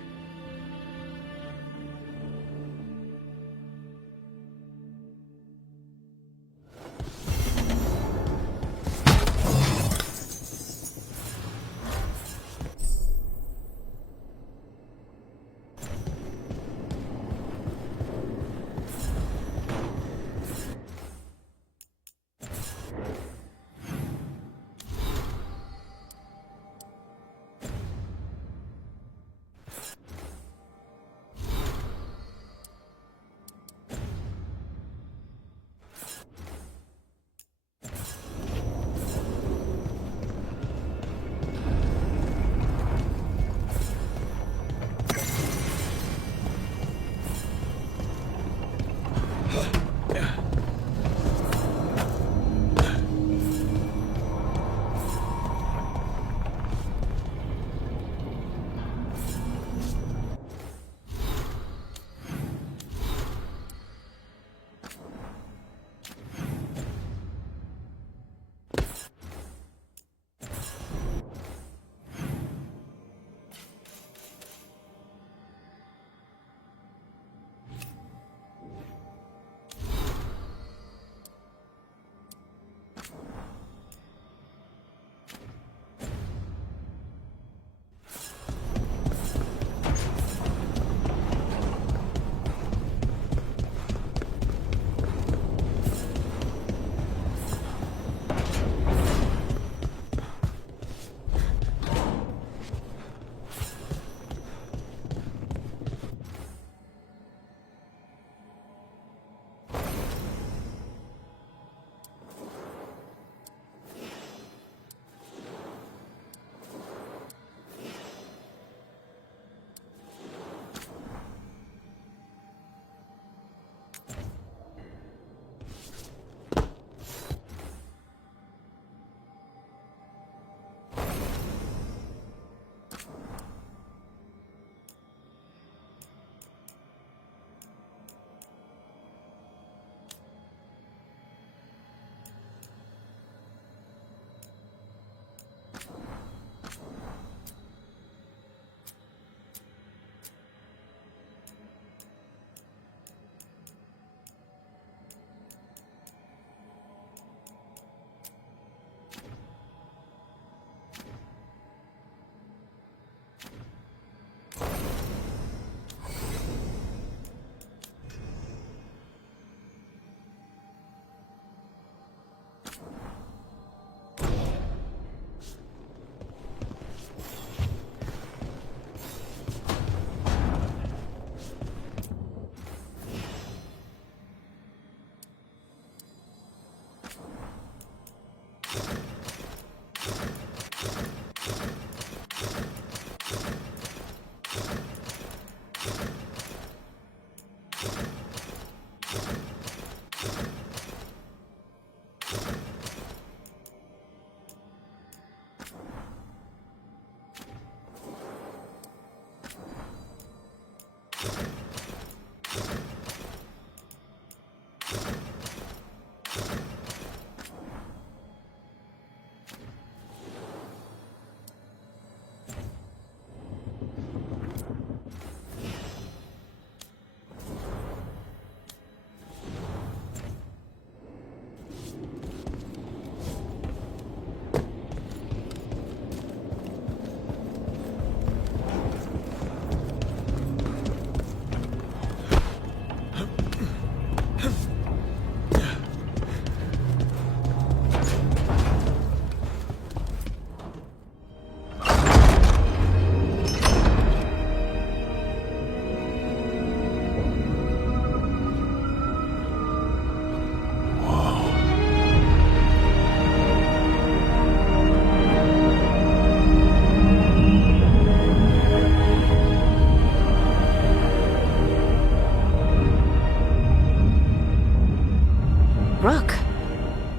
Rook,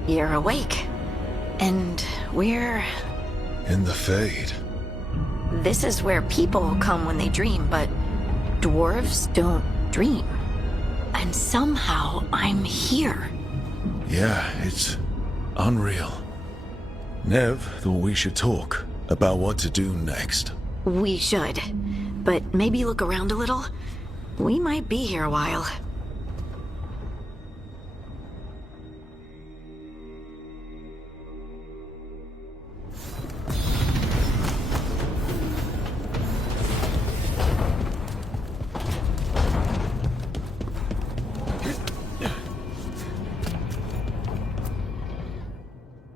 you're awake. And we're... In the Fade. This is where people come when they dream, but dwarves don't dream. And somehow I'm here. Yeah, it's unreal. Nev thought we should talk about what to do next. We should. But maybe look around a little. We might be here a while.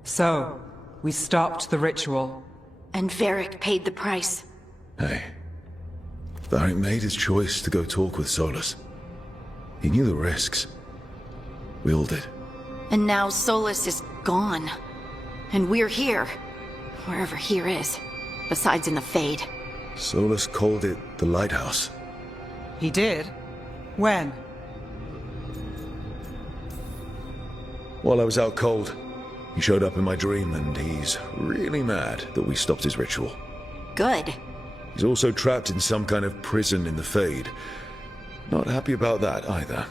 So, we stopped the ritual. And Varric paid the price. Hey. Varric made his choice to go talk with Solus. He knew the risks. We all did. And now Solus is gone. And we're here. Wherever here is. Besides in the Fade. Solus called it the Lighthouse. He did? When? While I was out cold, he showed up in my dream, and he's really mad that we stopped his ritual. Good. He's also trapped in some kind of prison in the Fade. Not happy about that either.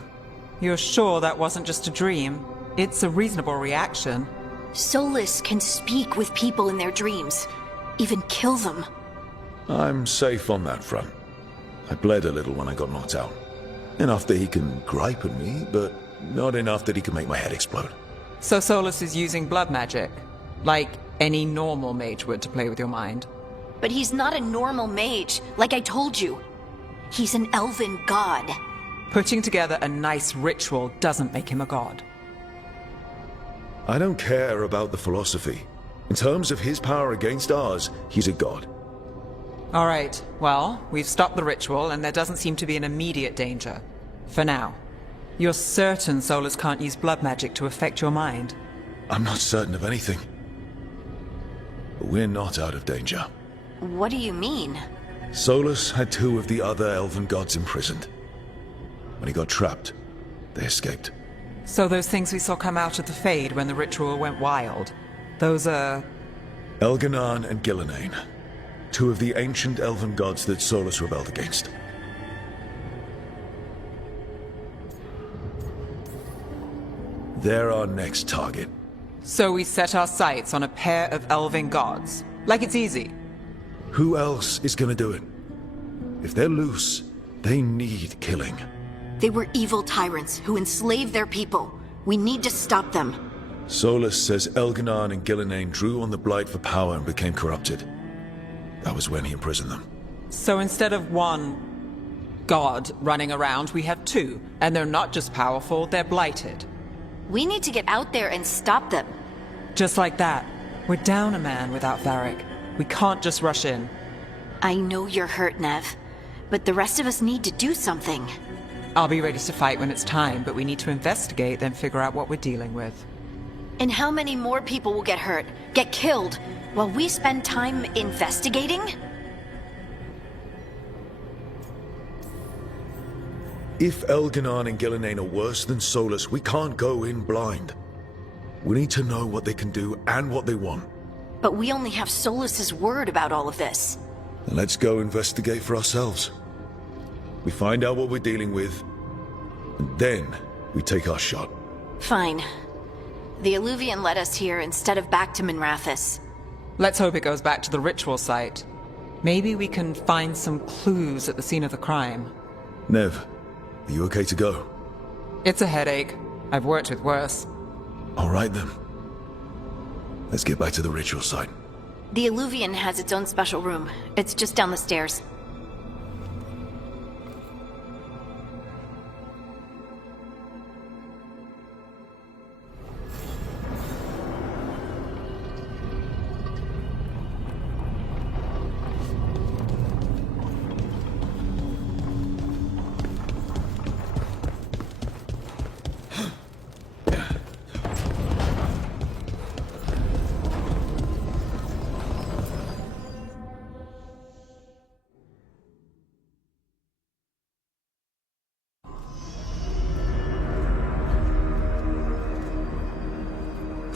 You're sure that wasn't just a dream? It's a reasonable reaction. Solus can speak with people in their dreams. Even kill them. I'm safe on that front. I bled a little when I got knocked out. Enough that he can gripe at me, but not enough that he can make my head explode. So Solus is using blood magic? Like any normal mage would to play with your mind? But he's not a normal mage, like I told you. He's an elven god. Putting together a nice ritual doesn't make him a god. I don't care about the philosophy. In terms of his power against ours, he's a god. All right, well, we've stopped the ritual and there doesn't seem to be an immediate danger. For now. You're certain Solus can't use blood magic to affect your mind? I'm not certain of anything. But we're not out of danger. What do you mean? Solus had 2 of the other elven gods imprisoned. When he got trapped, they escaped. So those things we saw come out of the Fade when the ritual went wild, those are... Elganan and Gillenane. 2 of the ancient elven gods that Solus rebelled against. They're our next target. So we set our sights on a pair of elven gods. Like it's easy. Who else is gonna do it? If they're loose, they need killing. They were evil tyrants who enslaved their people. We need to stop them. Solus says Elganan and Gillenane drew on the Blight for power and became corrupted. That was when he imprisoned them. So instead of 1 god running around, we have 2. And they're not just powerful, they're blighted. We need to get out there and stop them. Just like that. We're down a man without Varric. We can't just rush in. I know you're hurt, Nev. But the rest of us need to do something. I'll be ready to fight when it's time, but we need to investigate, then figure out what we're dealing with. And how many more people will get hurt, get killed, while we spend time investigating? If Elganan and Gillenane are worse than Solus, we can't go in blind. We need to know what they can do and what they want. But we only have Solus's word about all of this. Then let's go investigate for ourselves. We find out what we're dealing with, and then we take our shot. Fine. The Illuvian led us here instead of back to Minrathous. Let's hope it goes back to the ritual site. Maybe we can find some clues at the scene of the crime. Nev, are you okay to go? It's a headache. I've worked with worse. All right then. Let's get back to the ritual site. The Illuvian has its own special room. It's just down the stairs.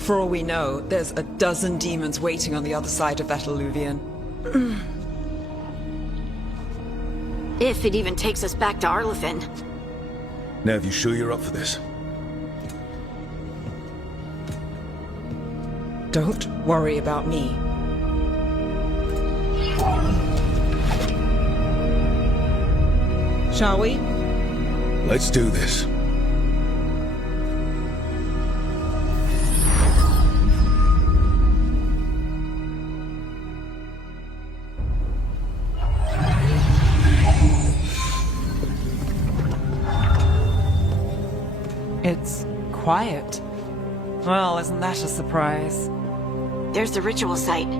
For all we know, there's a dozen demons waiting on the other side of that alluvion. If it even takes us back to Arlathan. Nev, you sure you're up for this? Don't worry about me. Shall we? Let's do this. It's quiet. Well, isn't that a surprise? There's the ritual site.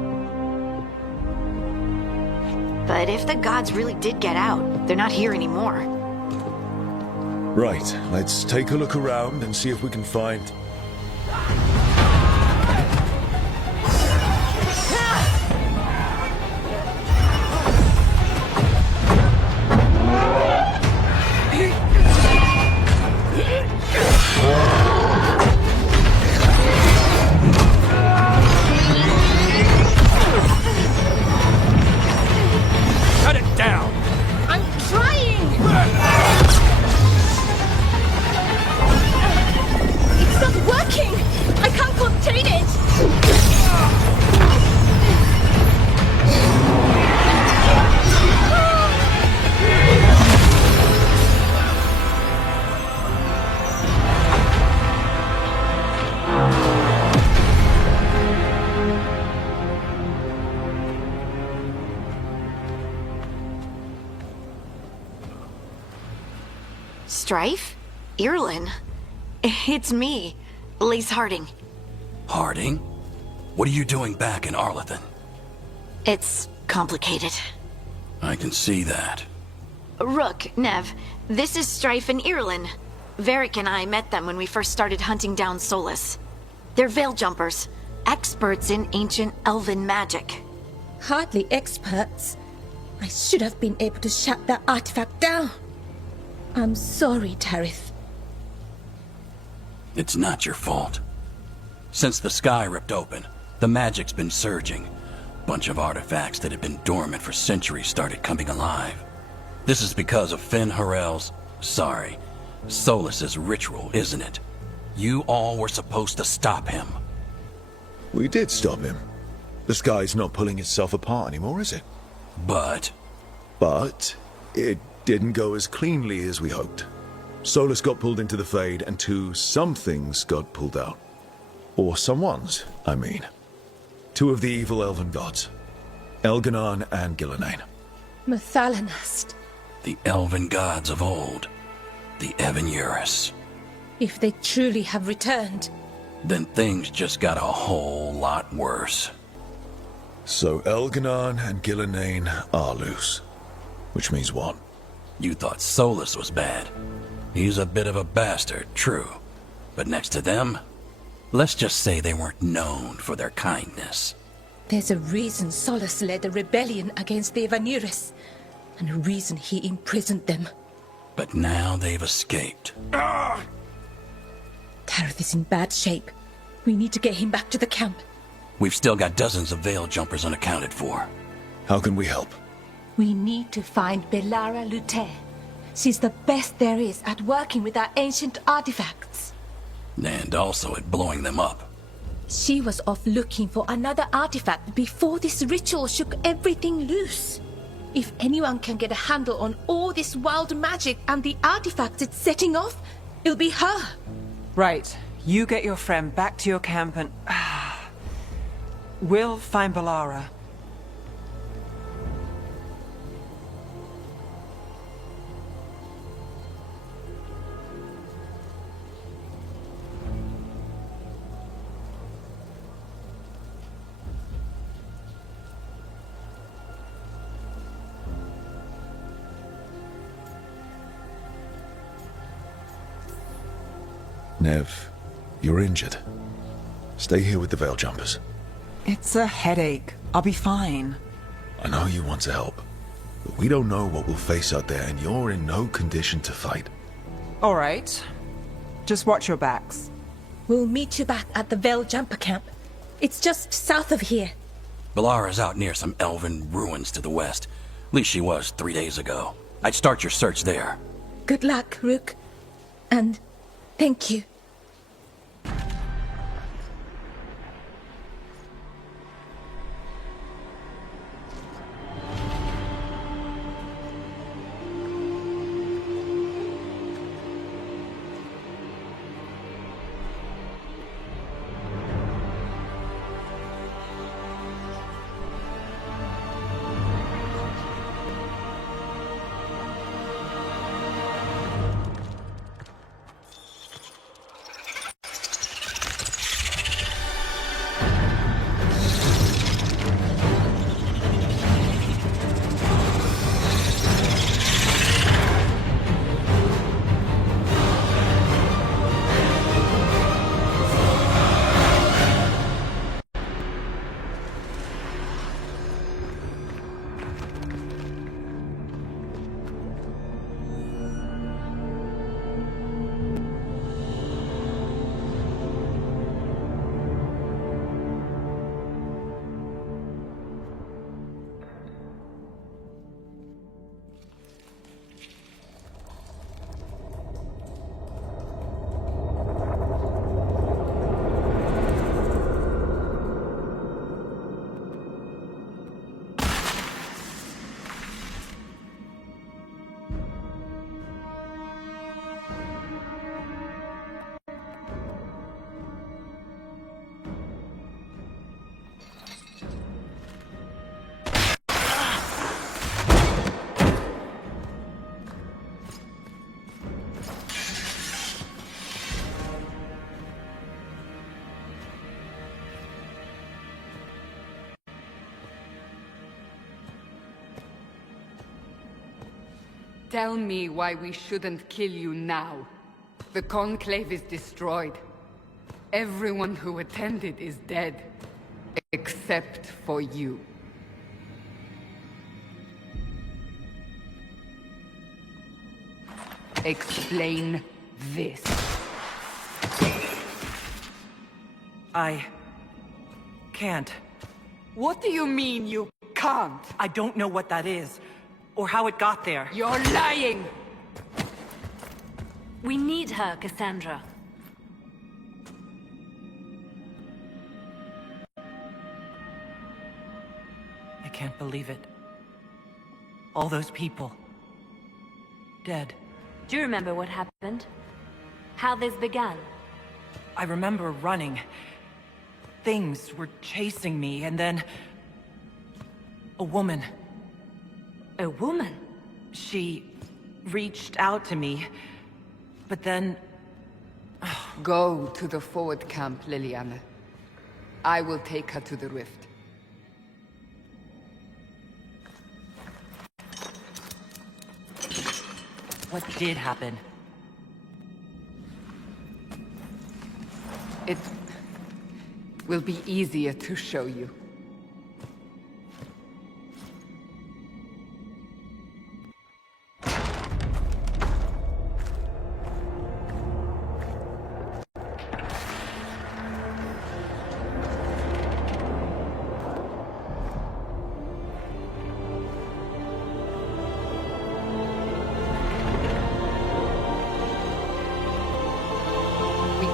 But if the gods really did get out, they're not here anymore. Right, let's take a look around and see if we can find... Cut it down! I'm trying! It's not working! I can't contain it! Strife? Irlin? It's me, Lise Harding. Harding? What are you doing back in Arlathan? It's complicated. I can see that. Rook, Nev, this is Strife and Irlin. Varric and I met them when we first started hunting down Solus. They're veil jumpers, experts in ancient elven magic. Hardly experts. I should have been able to shut that artifact down. I'm sorry, Tarith. It's not your fault. Since the sky ripped open, the magic's been surging. Bunch of artifacts that had been dormant for centuries started coming alive. This is because of Finn Harel's... sorry, Solus's ritual, isn't it? You all were supposed to stop him. We did stop him. The sky's not pulling itself apart anymore, is it? But it didn't go as cleanly as we hoped. Solus got pulled into the Fade, and some things got pulled out. Or someone's, I mean. Two of the evil elven gods. Elganon and Gillenane. Mathalanast. The elven gods of old. The Evanurus. If they truly have returned. Then things just got a whole lot worse. So Elganon and Gillenane are loose. Which means what? You thought Solus was bad. He's a bit of a bastard, true. But next to them, let's just say they weren't known for their kindness. There's a reason Solus led a rebellion against the Evanurus, and a reason he imprisoned them. But now they've escaped. Tarith is in bad shape. We need to get him back to the camp. We've still got dozens of veil jumpers unaccounted for. How can we help? We need to find Belara Lute. She's the best there is at working with our ancient artifacts. And also at blowing them up. She was off looking for another artifact before this ritual shook everything loose. If anyone can get a handle on all this wild magic and the artifacts it's setting off, it'll be her. Right. You get your friend back to your camp and... we'll find Belara. Nev, you're injured. Stay here with the veil jumpers. It's a headache. I'll be fine. I know you want to help, but we don't know what we'll face out there, and you're in no condition to fight. All right. Just watch your backs. We'll meet you back at the Veil Jumper Camp. It's just south of here. Balara's out near some elven ruins to the west. At least she was 3 days ago. I'd start your search there. Good luck, Rook. And thank you. Tell me why we shouldn't kill you now. The Conclave is destroyed. Everyone who attended is dead. Except for you. Explain this. I can't. What do you mean you can't? I don't know what that is, or how it got there. You're lying! We need her, Cassandra. I can't believe it. All those people. Dead. Do you remember what happened? How this began? I remember running. Things were chasing me, and then... a woman. A woman? She reached out to me, but then... Go to the forward camp, Liliana. I will take her to the rift. What did happen? It will be easier to show you.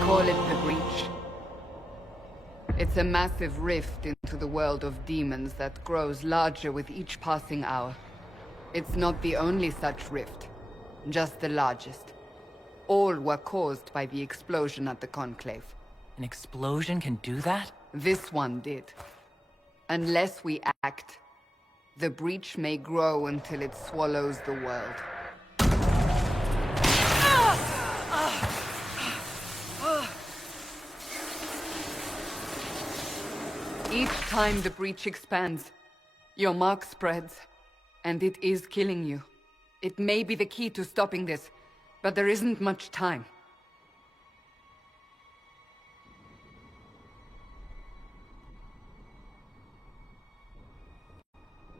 Call it the Breach. It's a massive rift into the world of demons that grows larger with each passing hour. It's not the only such rift, just the largest. All were caused by the explosion at the Conclave. An explosion can do that? This one did. Unless we act, the Breach may grow until it swallows the world. Each time the Breach expands, your mark spreads, and it is killing you. It may be the key to stopping this, but there isn't much time.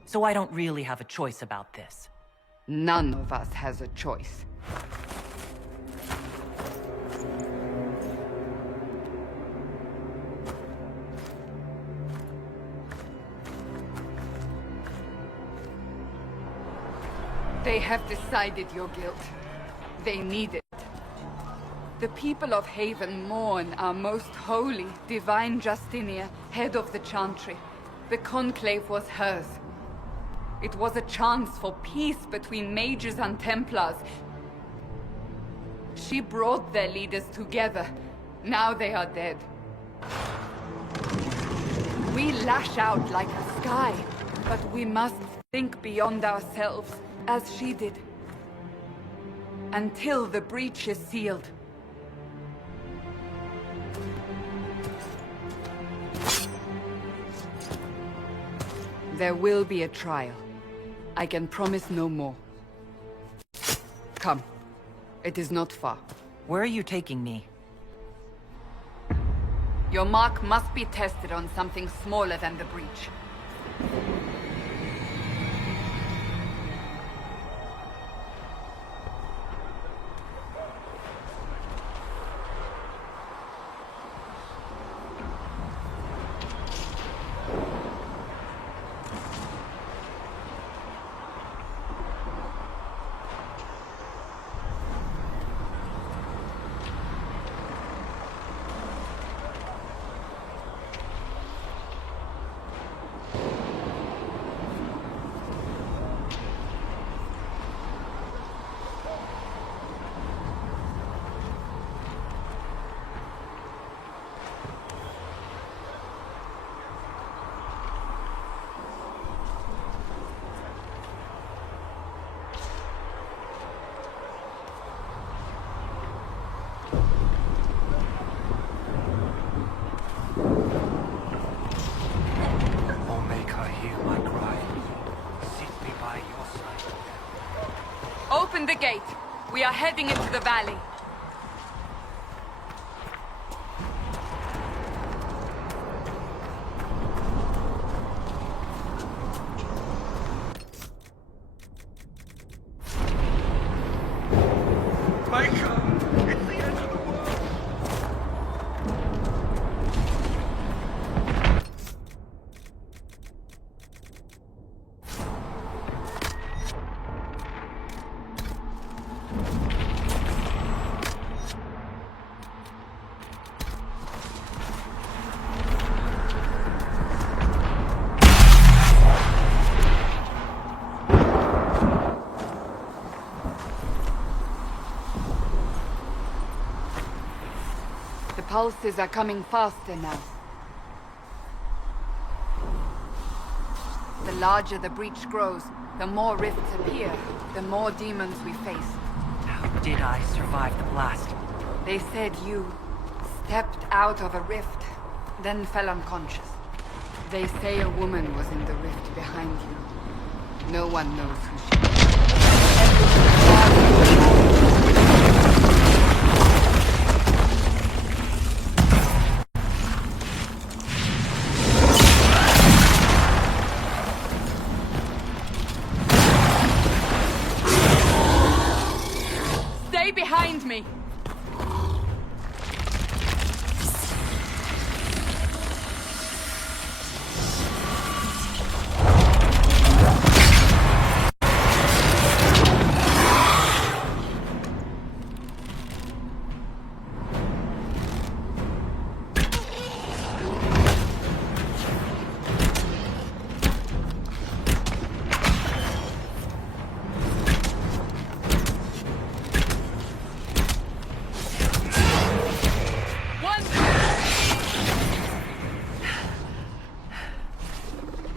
So I don't really have a choice about this. None of us has a choice. They have decided your guilt. They need it. The people of Haven mourn our most holy, divine Justinia, head of the Chantry. The Conclave was hers. It was a chance for peace between mages and Templars. She brought their leaders together. Now they are dead. We lash out like the sky, but we must think beyond ourselves, as she did. Until the breach is sealed. There will be a trial. I can promise no more. Come. It is not far. Where are you taking me? Your mark must be tested on something smaller than the breach. Open the gate. We are heading into the valley. The pulses are coming faster now. The larger the breach grows, the more rifts appear, the more demons we face. How did I survive the blast? They said you stepped out of a rift, then fell unconscious. They say a woman was in the rift behind you. No one knows who she is. Stay behind me!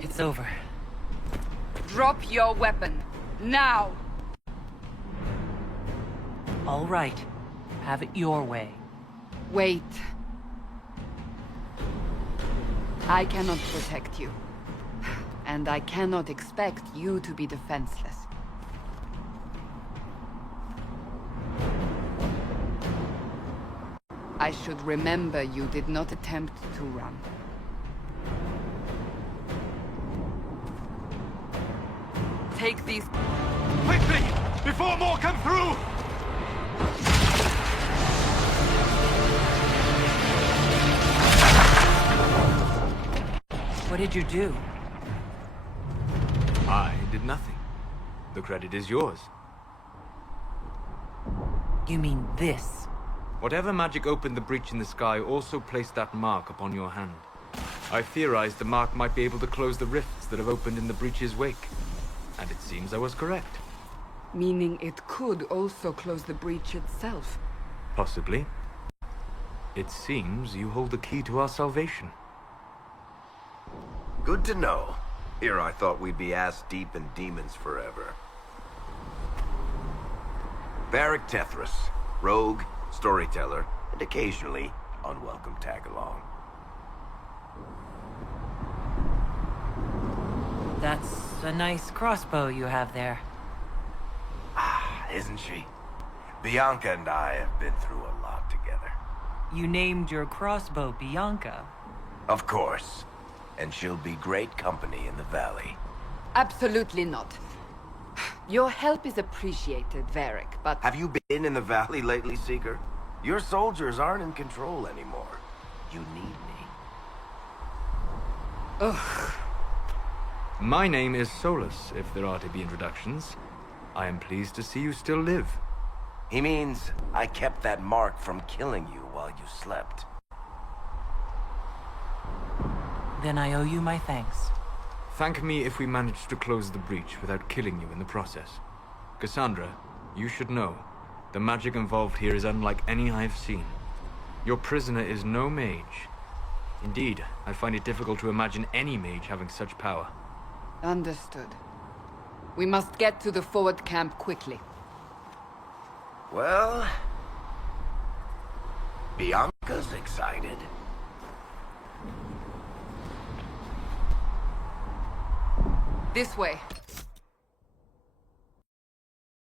It's over. Drop your weapon. Now! All right. Have it your way. Wait. I cannot protect you. And I cannot expect you to be defenseless. I should remember you did not attempt to run. Take these... Quickly! Before more come through! What did you do? I did nothing. The credit is yours. You mean this? Whatever magic opened the breach in the sky also placed that mark upon your hand. I theorized the mark might be able to close the rifts that have opened in the breach's wake. And it seems I was correct. Meaning it could also close the breach itself. Possibly. It seems you hold the key to our salvation. Good to know. Here I thought we'd be ass-deep in demons forever. Varric Tethras, rogue, storyteller, and occasionally unwelcome tag-along. That's a nice crossbow you have there. Ah, isn't she? Bianca and I have been through a lot together. You named your crossbow Bianca. Of course. And she'll be great company in the valley. Absolutely not. Your help is appreciated, Varric, but... Have you been in the valley lately, Seeker? Your soldiers aren't in control anymore. You need me. Ugh. My name is Solus, if there are to be introductions. I am pleased to see you still live. He means I kept that mark from killing you while you slept. Then I owe you my thanks. Thank me if we manage to close the breach without killing you in the process. Cassandra, you should know, the magic involved here is unlike any I've seen. Your prisoner is no mage. Indeed, I find it difficult to imagine any mage having such power. Understood. We must get to the forward camp quickly. Well... Bianca's excited. This way.